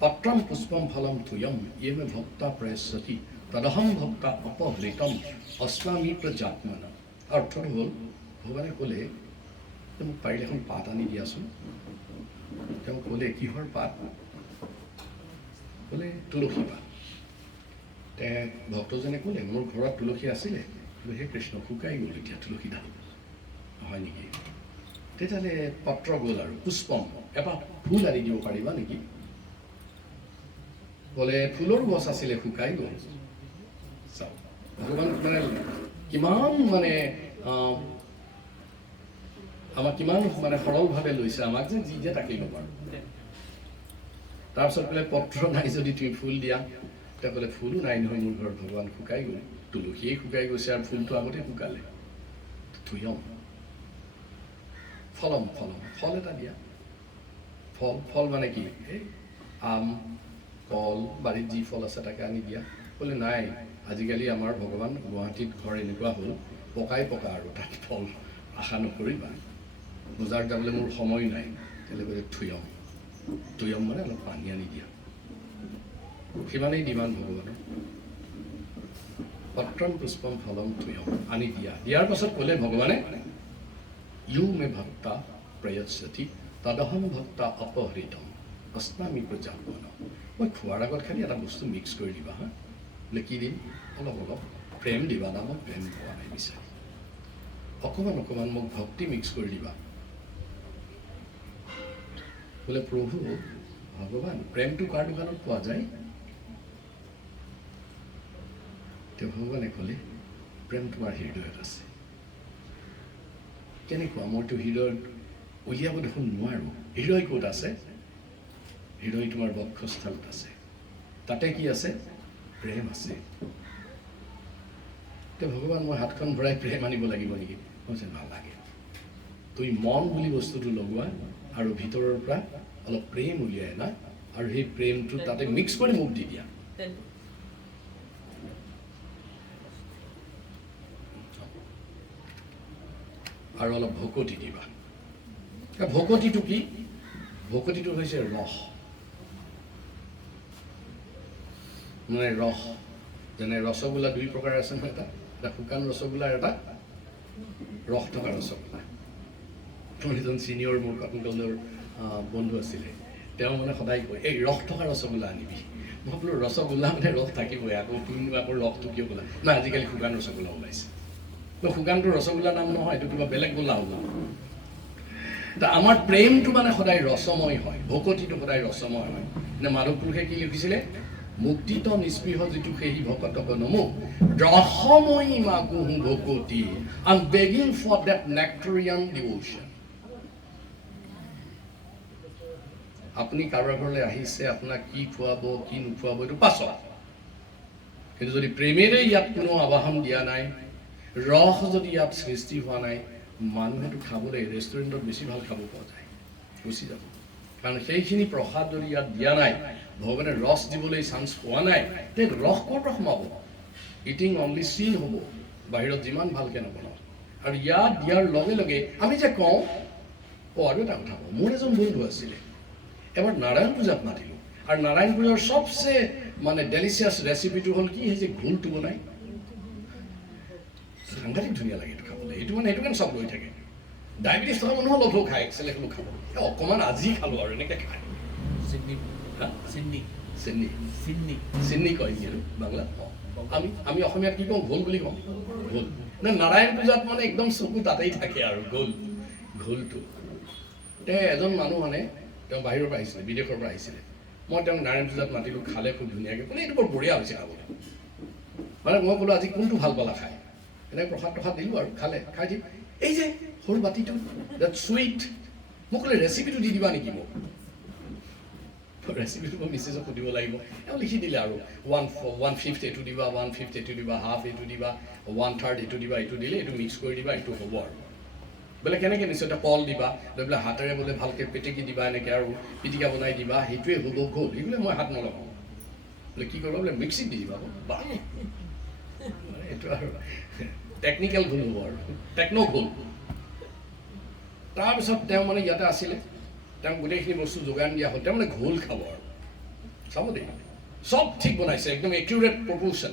পত্ৰম পুষ্পম ফলম থুয়ম ইয়ে ভক্তা প্ৰয়চ্ছতি তদহম ভক্তা অপহৃতম অস্মামি প্ৰজাত্মনা। অৰ্থটো হ'ল ভগৱানে ক'লে মোক পাৰিলে এখন পাত আনি দিয়াচোন। তেওঁ ক'লে কিহৰ পাত? ক'লে তুলসী পাত। তে ভক্তজনে ক'লে মোৰ ঘৰত তুলসী আছিলে, হে কৃষ্ণ শুকাই গ'ল এতিয়া তুলসীডাল, হয় নেকি? তেতিয়াহ'লে পত্ৰ গ'ল আৰু পুষ্পম, এপাহ ফুল আনি দিব পাৰিবা নেকি? ক'লে ফুলৰ গছ আছিলে, শুকাই গ'ল। চাওক ভগৱান মানে কিমান মানে আমাক কিমান মানে সৰলভাৱে লৈছে, আমাক যে যি যে তাকেই ল'ব আৰু। তাৰপিছত বোলে পত্ৰ নাই যদি তুমি ফুল দিয়া। তেতিয়া ক'লে ফুলো নাই নহয় মোৰ ঘৰত, ভগৱান শুকাই গ'ল, তুলসীয়ে শুকাই গৈছে আৰু ফুলটো আগতে শুকালে। থুয়ম ফলম, ফলম ফল এটা দিয়া। ফল, ফল মানে কি? এই আম, কল, বাৰীত যি ফল আছে তাকে আনি দিয়া। বোলে নাই আজিকালি আমাৰ ভগৱান গুৱাহাটীত ঘৰ এনেকুৱা হ'ল পকাই পকা আৰু তাত ফল আশা নকৰিবা বজাৰত যাবলৈ মোৰ সময় নাই তেলে বোলে থুয়ম মানে অলপ পানী আনি দিয়া সিমানেই ডিমাণ্ড ভগৱানৰ পত্ৰম পুষ্পম ফলম থুয়ম আনি দিয়াৰ পাছত ক'লে ভগৱানে ইউ মে ভক্তা প্ৰয়চ্ছতি তদহম ভক্তা অপহৃতম অস্নামি প্ৰজাপন মই খোৱাৰ আগত খালি এটা বস্তু মিক্স কৰি দিবা হা বোলে কি দিম অলপ প্ৰেম দিবা না মই প্ৰেম পোৱা নাই বিচাৰি অকণমান মোক ভক্তি মিক্স কৰি দিবা বোলে প্ৰভু ভগৱান প্ৰেমটো কাৰ দোকানত পোৱা যায় তেওঁ ভগৱানে ক'লে প্ৰেম তোমাৰ হৃদয়ত আছে কেনেকুৱা মইতো হৃদয়ত উলিয়াব দেখোন নোৱাৰোঁ হৃদয় ক'ত আছে হৃদয় তোমাৰ বক্ষস্থলত আছে তাতে কি আছে প্ৰেম আছে তে ভগৱান মই হাতখন ভৰাই প্ৰেম আনিব লাগিব নেকি মই যে নালাগে তুমি মন বুলি বস্তুটো লগোৱা আৰু ভিতৰৰ পৰা অলপ প্ৰেম উলিয়াই না আৰু সেই প্ৰেমটো তাতে মিক্স কৰি মোক দি দিয়া আৰু অলপ ভকতি দিবা ভকতিটো কি ভকতিটো হৈছে ৰস মানে ৰস যেনে ৰসগোল্লা দুই প্ৰকাৰ আছে নহয় এটা শুকান ৰসগোল্লা এটা ৰস থকা ৰসগোল্লা মোৰ এজন ছিনিয়ৰ মোৰ কটনকলৰ বন্ধু আছিলে তেওঁ মানে সদায় কয় এই ৰস থকা ৰসগোল্লা আনিবি মই বোলো ৰসগোল্লা মানে ৰস থাকিবই আকৌ তুমি আকৌ ৰসটো কিয় ক'লা নাই আজিকালি শুকান ৰসগোল্লা ওলাইছে শুকানটো ৰসগোল্লা নাম নহয় এইটো কিবা বেলেগ গোল্লা হ'ব আমাৰ প্ৰেমটো মানে সদায় ৰসময় হয় ভকতিটো সদায় ৰসময় হয় নে মাধৱ পুৰুষে কি লিখিছিলে মুক্তিত নিস্পৃহ যিটো সেই ভকতক নমো ৰসময়ী মাগুহু ভকতি I am begging for that nectarean devotion আপুনি কাৰোবাৰ ঘৰলৈ আহিছে আপোনাক কি খুৱাব কি নোখুৱাব এইটো পাছত কিন্তু যদি প্ৰেমেৰে ইয়াত কোনো আবাহন দিয়া নাই ৰস যদি ইয়াত সৃষ্টি হোৱা নাই মানুহেতো খাবলৈ ৰেষ্টুৰেণ্টত বেছি ভাল খাব পোৱা যায় গুচি যাব কাৰণ সেইখিনি প্ৰসাদ যদি ইয়াত দিয়া নাই ভগৱানে ৰস দিবলৈ চান্স পোৱা নাই তে ৰস ক'ৰ পৰা সোমাব ইটিং অনলি চিল হ'ব বাহিৰত যিমান ভালকৈ নবনাওঁ আৰু ইয়াত দিয়াৰ লগে লগে আমি যে কওঁ আৰু এটা কথা কওঁ মোৰ এজন বন্ধু আছিলে এবাৰ নাৰায়ণ পূজাত মাতিলোঁ আৰু নাৰায়ণ পূজাৰ চবচে মানে ডেলিচিয়াছ ৰেচিপিটো হ'ল কি যে ঘোলটো বনাই সাংঘাতিক ধুনীয়া লাগে এইটো খাবলৈ এইটো মানে সেইটো কাৰণে চব লৈ থাকে ডায়েবেটিছ থকা মানুহ অলপো খায় এক্সেলেক্ট খাব অকণমান আজি খালোঁ আৰু এনেকৈ খায় চিন্নি কয় নেকি বাংলাত আমি অসমীয়াত কি কওঁ ঘোল বুলি কওঁ ঘোল নে নাৰায়ণ পূজাত মানে একদম চকু তাতেই থাকে আৰু ঘোলটো এজন মানুহ মানে তেওঁ বাহিৰৰ পৰা আহিছিলে বিদেশৰ পৰা আহিছিলে মই তেওঁক নাৰায়ণ পূজাত মাতিলোঁ খালে খুব ধুনীয়াকৈ ক'লে এইটো বৰ বঢ়িয়া হৈছে খাবলৈ মানে মই ক'লোঁ আজি কোনটো ভাল পালা খাই এনেকৈ প্ৰসাদ দিলোঁ আৰু খাই দিম এই যে সৰু বাতিটো দেট চুইট মোক ক'লে ৰেচিপিটো দি দিবা নেকি মোক ৰেচিপিটো মই মিছেছক সুধিব লাগিব তেওঁ লিখি দিলে আৰু 1/5 এইটো দিবা 1/5 এইটো দিবা হাফ এইটো দিবা 1/3 এইটো দিবা এইটো দিলে এইটো মিক্স কৰি দিবা এইটো হ'ব আৰু বোলে কেনেকৈ নিশ্চয় এটা কল দিবা লৈ বোলে হাতেৰে বোলে ভালকৈ পেটেকি দিবা এনেকৈ আৰু পিটিকা বনাই দিবা সেইটোৱে হ'ব ঘোল এইবোলে মই হাত নলগাওঁ বোলে কি কৰিবা বোলে মিক্সিত দি দিবা বা এইটো আৰু টেকনিকেল ঘোল হ'ব আৰু টেকনো ঘোল তাৰপিছত তেওঁ মানে ইয়াতে আছিলে তেওঁক গোটেইখিনি বস্তু যোগান দিয়া হ'ল তেওঁ মানে ঘোল খাব আৰু চাব দেই চব ঠিক বনাইছে একদম accurate proportion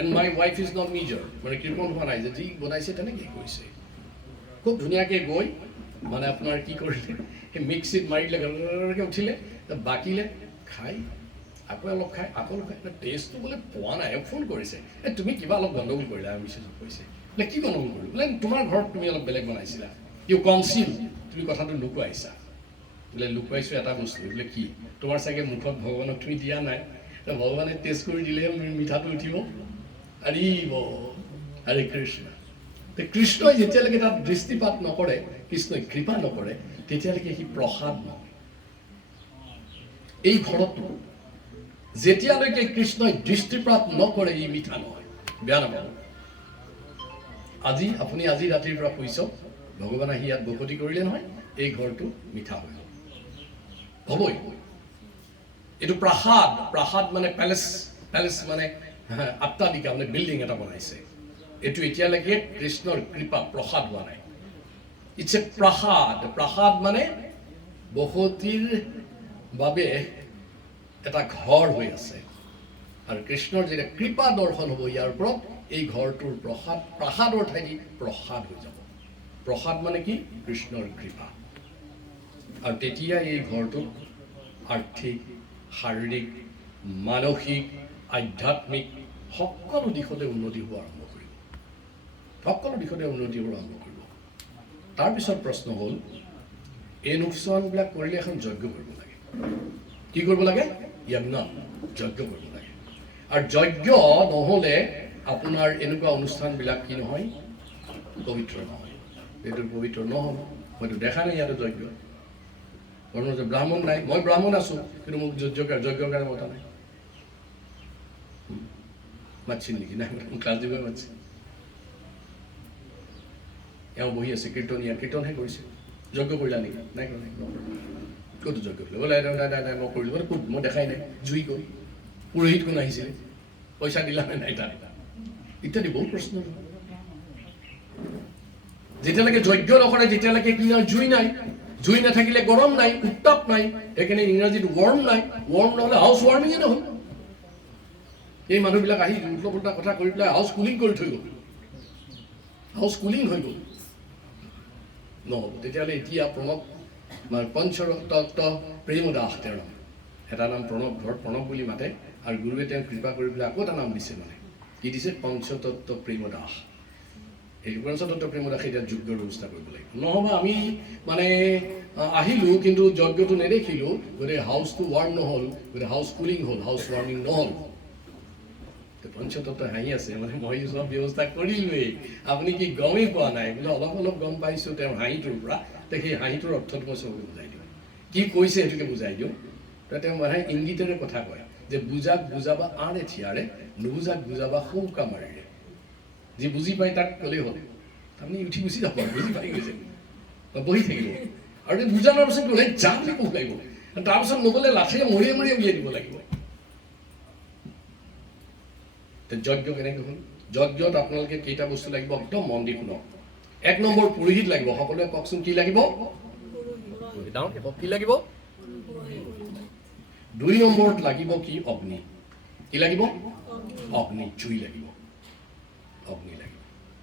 and my wife is not major মানে কৃপণ হোৱা নাই যে যি বনাইছে তেনেকৈ কৰিছে খুব ধুনীয়াকৈ গৈ মানে আপোনাৰ কি কৰিলে সেই মিক্সিত মাৰিলে গৰকৈ উঠিলে বাকিলে খাই আকৌ অলপ খাই আকৌ অলপ খাই টেষ্টটো বোলে পোৱা নাই ফোন কৰিছে তুমি কিবা অলপ গণ্ডগোল কৰিলা আৰু মিছেছক কৈছে বোলে কি গণ্ডগোল কৰিলোঁ বোলে তোমাৰ ঘৰত তুমি অলপ বেলেগ বনাইছিলা ইউ কনচিল তুমি কথাটো লুকুৱাইছা বোলে লুকুৱাইছোঁ এটা বস্তু বোলে কি তোমাৰ চাগে মুখত ভগৱানক তুমি দিয়া নাই ভগৱানে টেষ্ট কৰি দিলেহে মিঠাটো উঠিব আৰিব হৰে কৃষ্ণ কৃষ্ণই যেতিয়ালৈকে তাত দৃষ্টিপাত নকৰে কৃষ্ণই কৃপা নকৰে তেতিয়ালৈকে সি প্ৰসাদ নহয় এই ঘৰতো যেতিয়ালৈকে কৃষ্ণই দৃষ্টিপাত নকৰে ই মিঠা নহয় বেয়া নাপাব আজি ৰাতিৰ পৰা শুইছক ভগৱান আহি ইয়াত বসতি কৰিলে নহয় এই ঘৰটো মিঠা হৈ হ'বই এইটো প্ৰাসাদ মানে পেলেচ পেলেচ মানে অট্টালিকা মানে বিল্ডিং এটা বনাইছে, এইটো এতিয়ালৈকে কৃষ্ণৰ কৃপা প্ৰসাদ হোৱা নাই। ইটছ এ প্ৰসাদ। প্ৰসাদ মানে বসতিৰ বাবে এটা ঘৰ হৈ আছে, আৰু কৃষ্ণৰ যেতিয়া কৃপা দৰ্শন হ'ব ইয়াৰ ওপৰত, এই ঘৰটোৰ প্ৰসাদৰ ঠাইত প্ৰসাদ হৈ যাব। প্ৰসাদ মানে কি? কৃষ্ণৰ কৃপা। আৰু তেতিয়া এই ঘৰটোত আৰ্থিক, শাৰীৰিক, মানসিক, আধ্যাত্মিক সকলো দিশতে উন্নতি হোৱা আৰম্ভ কৰিব। সকলো দিশতে উন্নতি হোৱা আৰম্ভ কৰিব। তাৰপিছত প্ৰশ্ন হ'ল, এই অনুষ্ঠানবিলাক কৰিলে এখন যজ্ঞ কৰিব লাগে। কি কৰিব লাগে? যজ্ঞ কৰিব লাগে। আৰু যজ্ঞ নহ'লে আপোনাৰ এনেকুৱা অনুষ্ঠানবিলাক কি নহয়? পবিত্ৰ নহয়। এইটো পবিত্ৰ নহ'ব। মইতো দেখা নাই ইয়াতে যজ্ঞ। যে ব্ৰাহ্মণ নাই, মই ব্ৰাহ্মণ আছোঁ, কিন্তু মোক যজ্ঞৰ কাৰণে মতা নাই। মাতছিল নেকি? নাই, ক্লাছ দিবই মাতছিল। এওঁ বহি আছে, কীৰ্তনহে কৰিছে। যজ্ঞ কৰিলা নেকি? নাই কৰা, নাই। ক'তো যজ্ঞ কৰিলে? বোলে নাই মই কৰিলোঁ। বোলে ক'ত? মই দেখাই নাই। জুই কৰি পুৰোহিত কোন আহিছিলে? পইচা দিলা নে নাই? তাত ইত্যাদি বহুত প্ৰশ্ন। যেতিয়ালৈকে যজ্ঞ নকৰে তেতিয়ালৈকে কি হয়? জুই নাই। জুই নাথাকিলে গৰম নাই, উত্তাপ নাই। সেইকাৰণে ইংৰাজীত ৱাৰ্ম নাই। ৱাৰ্ম নহ'লে হাউচ ৱাৰ্মিঙে নহ'ল। এই মানুহবিলাক আহি উল্টা পুল্টা কথা কৰি পেলাই হাউচ কুলিং কৰি থৈ গ'ল। হাউচ কুলিং হৈ গ'ল। নহ'ব। তেতিয়াহ'লে এতিয়া প্ৰণৱ পঞ্চৰত্ন প্ৰেমদাস তেওঁৰ নাম। এটা নাম প্ৰণৱ, ঘৰত প্ৰণৱ বুলি মাতে, আৰু গুৰুৱে তেওঁক কৃপা কৰি পেলাই আকৌ এটা নাম দিছে। মানে কি দিছে? পঞ্চতত্ব প্ৰেমদাস। এই পঞ্চতত্ব প্ৰেমদাসে এতিয়া যজ্ঞৰ ব্যৱস্থা কৰিব লাগিব। নহ'বা আমি মানে আহিলোঁ কিন্তু যজ্ঞটো নেদেখিলোঁ, গতিকে হাউচটো ৱাৰ্ম নহ'ল, গতিকে হাউচ কুলিং হ'ল, হাউচ ৱাৰ্মিং নহ'ল। পঞ্চতত্ব হাঁহি আছে, মানে মই চব ব্যৱস্থা কৰিলোৱেই, আপুনি কি গমেই পোৱা নাই? বোলে অলপ অলপ গম পাইছোঁ তেওঁৰ হাঁহিটোৰ পৰা। সেই হাঁহিটোৰ অৰ্থটো মই চবকে বুজাই দিওঁ। কি কৈছে সেইটোকে বুজাই দিওঁ। তেওঁ মানে ইংগিতেৰে কথা কয় যে বুজাক বুজাবা আঁৰে থিয়াৰে, নুবুজাক বুজাবা সৌকা মাৰিৰে। যি বুজি পায় তাক ক'লেই হ'ল। আপুনি উঠি গুচি যাব, বুজি পাই গৈছে, বহি থাকিব। আৰু বুজা লোৱাৰ পিছত গ'লে যা বুলি ক'ব লাগিব। তাৰপিছত নগ'লে লাঠিৰে মৰিয়ে উলিয়াই দিব লাগিব। যজ্ঞ কেনেকৈ হ'ল? যজ্ঞত আপোনালোকে কেইটা বস্তু লাগিব একদম মন দি শুনক। 1 নম্বৰ পুৰোহিত লাগিব। সকলোৱে কওকচোন কি লাগিব? কি লাগিব? 2 নম্বৰত লাগিব কি? অগ্নি। কি লাগিব? অগ্নি, জুই লাগিব। অগ্নি লাগিব।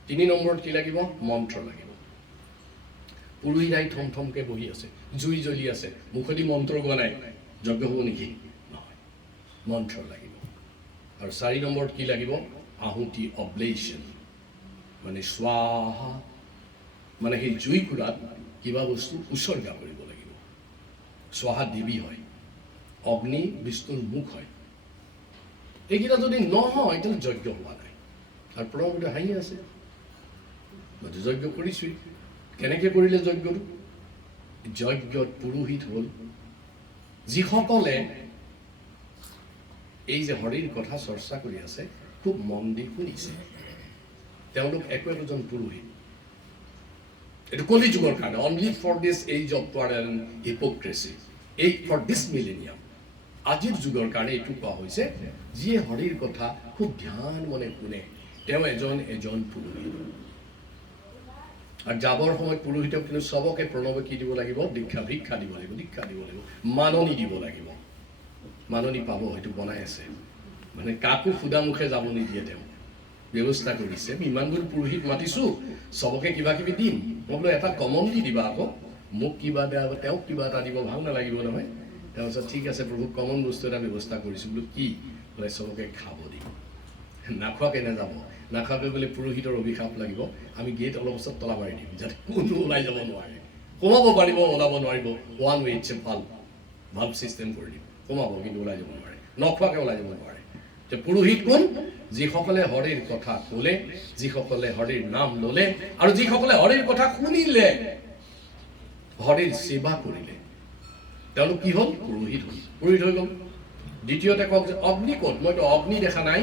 3 নম্বৰত কি লাগিব? মন্ত্ৰ লাগিব। পুৰোহিত আহি থম থমকে বহি আছে, জুই জ্বলি আছে, মুখেদি মন্ত্ৰ গোৱা নাই, যজ্ঞ হ'ব নেকি? নহয়, মন্ত্ৰ লাগিব। আৰু 4 নম্বৰত কি লাগিব? আহুতি, অবলেশ্যন, মানে স্বাহা, মানে সেই জুইকুৰাত কিবা বস্তু উচৰ্গা কৰিব লাগিব। স্বাহা দেৱী হয়, অগ্নি বিষ্ণুৰ মুখ হয়। এইকেইটা যদি নহয় তেতিয়াহ'লে যজ্ঞ হোৱা নাই। আৰু প্ৰণৱতে হাঁহি আছে, মইতো যজ্ঞ কৰিছোঁই। কেনেকৈ কৰিলে যজ্ঞটো? যজ্ঞত পুৰোহিত হ'ল যিসকলে এই যে হৰিৰ কথা চৰ্চা কৰি আছে খুব মন দি শুনিছে। তেওঁলোক একোজন পুৰোহিত। এইটো কলি যুগৰ কাৰণে, only for this age of power and hypocrisy, for this millennium. আজিৰ যুগৰ কাৰণে এইটো কোৱা হৈছে, যিয়ে হৰিৰ কথা খুব ধ্যান মনে শুনে তেওঁ এজন পুৰোহিত। আৰু যাবৰ সময়ত পুৰোহিতক কিন্তু চবকে প্ৰণৱে কি দিব লাগিব? ভিক্ষা দিব লাগিব, দীক্ষা দিব লাগিব, মাননি দিব লাগিব। মাননি পাব, সেইটো বনাই আছে। মানে কাকো সুদা মুখে যাব নিদিয়ে, তেওঁ ব্যৱস্থা কৰিছে। ইমানবোৰ পুৰোহিত মাতিছোঁ, চবকে কিবা কিবি দিম। মই বোলো এটা কমন দি দিবা আকৌ, মোক কিবা দিয়া, তেওঁক কিবা এটা দিব, ভাল নালাগিব নহয়। তাৰপিছত ঠিক আছে প্ৰভু, কমন বস্তু এটা ব্যৱস্থা কৰিছোঁ। বোলো কি? বোলে চবকে খাব দিম। নাখোৱাকৈ নাযাব, নাখোৱাকৈ গ'লে পুৰোহিতৰ অভিশাপ লাগিব। আমি গেট অলপ পাছত তলা মাৰি দিম, যাতে কোনো ওলাই যাব নোৱাৰে। সোমাব পাৰিব, ওলাব নোৱাৰিব। ওৱান ৱে, ইটছ এ ভাল ছিষ্টেম কৰি দিম। সোমাব কিন্তু ওলাই যাব নোৱাৰে, নখোৱাকৈ ওলাই যাব নোৱাৰে। যে পুৰোহিত কোন? যিসকলে হৰিৰ কথা ক'লে, যিসকলে হৰিৰ নাম ল'লে, আৰু যিসকলে হৰিৰ কথা শুনিলে, হৰিৰ সেৱা কৰিলে, তেওঁলোক কি হ'ল? পুৰোহিত হ'ল। পুৰোহিত হৈ গ'ল। দ্বিতীয়তে কওক যে অগ্নি ক'ত? মইতো অগ্নি দেখা নাই।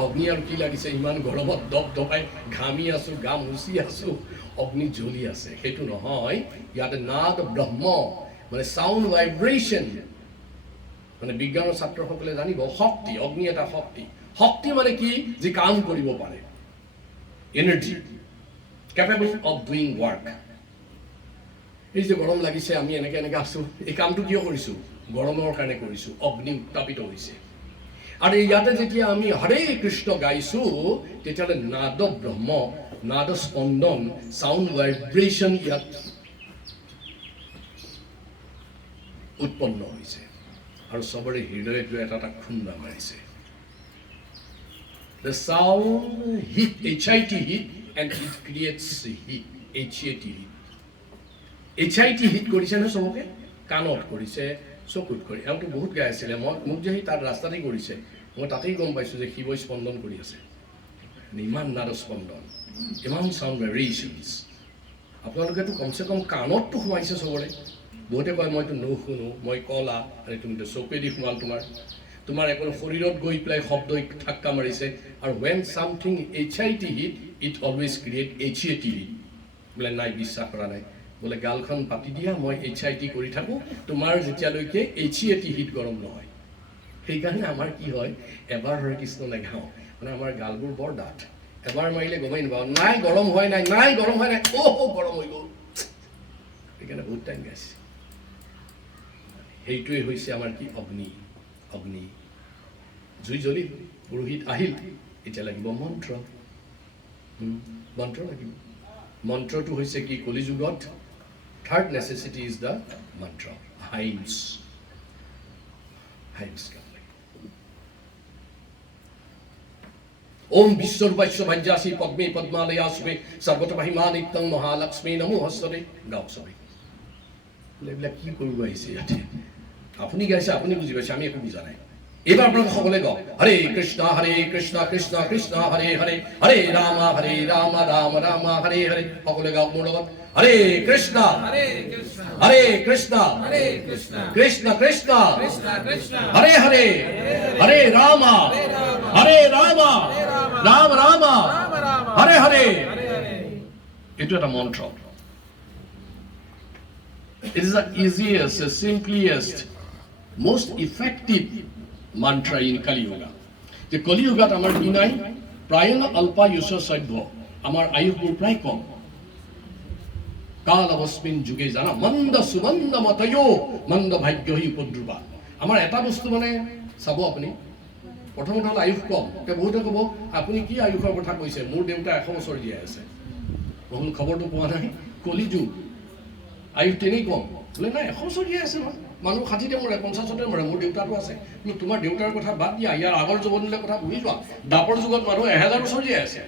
অগ্নি আৰু কি লাগিছে? ইমান গৰমত দপদপাই ঘামি আছোঁ, গা মুচি আছোঁ, অগ্নি জ্বলি আছে। সেইটো নহয়। ইয়াতে নাদ ব্ৰহ্ম, মানে চাউণ্ড ভাইব্ৰেশ্যন, মানে বিজ্ঞানৰ ছাত্ৰসকলে জানিব শক্তি, অগ্নি এটা শক্তি। শক্তি মানে কি? যি কাম কৰিব পাৰে, energy, capable of doing work. এই যে গৰম লাগিছে, আমি এনেকে আছো, এই কামটো কিয় কৰিছো? গৰমৰ কাৰণে কৰিছো, অগ্নি উত্তাপিত হৈছে। আৰু ইয়াতে যেতিয়া আমি হৰে কৃষ্ণ গাইছো, তেতিয়াহ'লে নাদ ব্ৰহ্ম, নাদ স্পন্দন, চাউণ্ড ভাইব্ৰেশ্যন ইয়াত উৎপন্ন হৈছে আৰু চবৰে হৃদয়ত এটা এটা খুন্দা মাৰিছে। The sound hit, HIT hit, and it creates heat, HIT hit. HIT hit কৰিছে নে চবকে? কাণত কৰিছে, চকুত কৰি। এওঁতো বহুত গাই আছিলে, মোক যে তাৰ ৰাস্তাতেই কৰিছে, মই তাতেই গম পাইছোঁ যে শিৱই স্পন্দন কৰি আছে। ইমান নাদ স্পন্দন, ইমান চাউণ্ড ভেৰিয়েশ্যনছ। আপোনালোকেতো কমচে কম কাণততো সোমাইছে চবৰে। বহুতে কয় মইতো নুশুনো, মই কলা, আৰু তুমিতো চকুৱেদি সোমাল, তোমাৰ একো শৰীৰত গৈ পেলাই শব্দ ঠাক্কা মাৰিছে। আৰু when something HIT hit, it always create HIT hit। বোলে নাই, বিশ্বাস কৰা নাই, বোলে গালখন পাতি দিয়া, মই HIT কৰি থাকোঁ, তোমাৰ যেতিয়ালৈকে HIT হিট গৰম নহয়। সেইকাৰণে আমাৰ কি হয়, এবাৰ হৰে কৃষ্ণ নাগাওঁ, মানে আমাৰ গালবোৰ বৰ ডাঠ। এবাৰ মাৰিলে গমেই নাপাওঁ, নাই গৰম হয় নাই, নাই গৰম হয় নাই, গৰম হৈ গ'ল। সেইকাৰণে বহুত টাইম গাইছে। সেইটোৱে হৈছে আমাৰ কি? অগ্নি। অগ্নি জুই জ্বলিল, পুৰোহিত আহিল, এতিয়া লাগিব মন্ত্ৰ। মন্ত্ৰ লাগিব। মন্ত্ৰটো হৈছে কি? কলিযুগত থাৰ্ড নেচেচিটি ইজ দ্য মন্ত্ৰ, হাইমছ। ওম বিশ্বৰূপাস্য ভাজ্যাসী পদ্মে পদ্মালয়া শুভে সৰ্বতমহিমা নিত্যং মহালক্ষ্মী নমো হস্ততে। গাওক চবেই। এইবিলাক কি কৰিব আহিছে ইয়াতে? আপুনি গাইছে, আপুনি বুজি পাইছে, আমি একো বুজা নাই। এইবাৰ আপোনালোকে সকলোৱে গাওক, হৰে কৃষ্ণ কৃষ্ণ কৃষ্ণ হৰে হৰে, হৰে ৰাম ৰাম ৰাম হৰে হৰে। সকলোৱে গাওক মোৰ লগত, হৰে কৃষ্ণ কৃষ্ণ কৃষ্ণ কৃষ্ণ হৰে হৰে, হৰে ৰাম ৰাম ৰাম হৰে হৰে। এইটো এটা মন্ত্ৰ। It is the easiest, the simplest, most effective mantra in Kali Yuga. যে কলি যুগত আমাৰ কি নাই? প্ৰায়ণ অল্পায়ুষ সভ্য, আমাৰ আয়ুসবোৰ প্ৰায় কম। কাল অৱস্মিন যুগে জানা মন্দ সুমন্দ মতয়ো মন্দ ভাগ্য হি উপদ্ৰুবা। আমাৰ এটা বস্তু মানে চাব আপুনি, প্ৰথমতে হ'ল আয়ুস কম। বহুতে ক'ব আপুনি কি আয়ুসৰ কথা কৈছে? মোৰ দেউতা 100 বছৰ জীয়াই আছে। বহু খবৰটো পোৱা নাই, কলি যুগ আয়ুস তেনেই কম। বোলে নাই, 100 বছৰ জীয়াই আছে নহয়, মানুহ 60তে মৰে, 50তে মৰে, মোৰ দেউতাটো আছে। কিন্তু তোমাৰ দেউতাৰ কথা বাদ দিয়া, ইয়াৰ আগৰ যুৱনীৰ কথা বুজি যোৱা। দাপৰ যুগত মানুহ 1000 বছৰ জীয়াই আছে।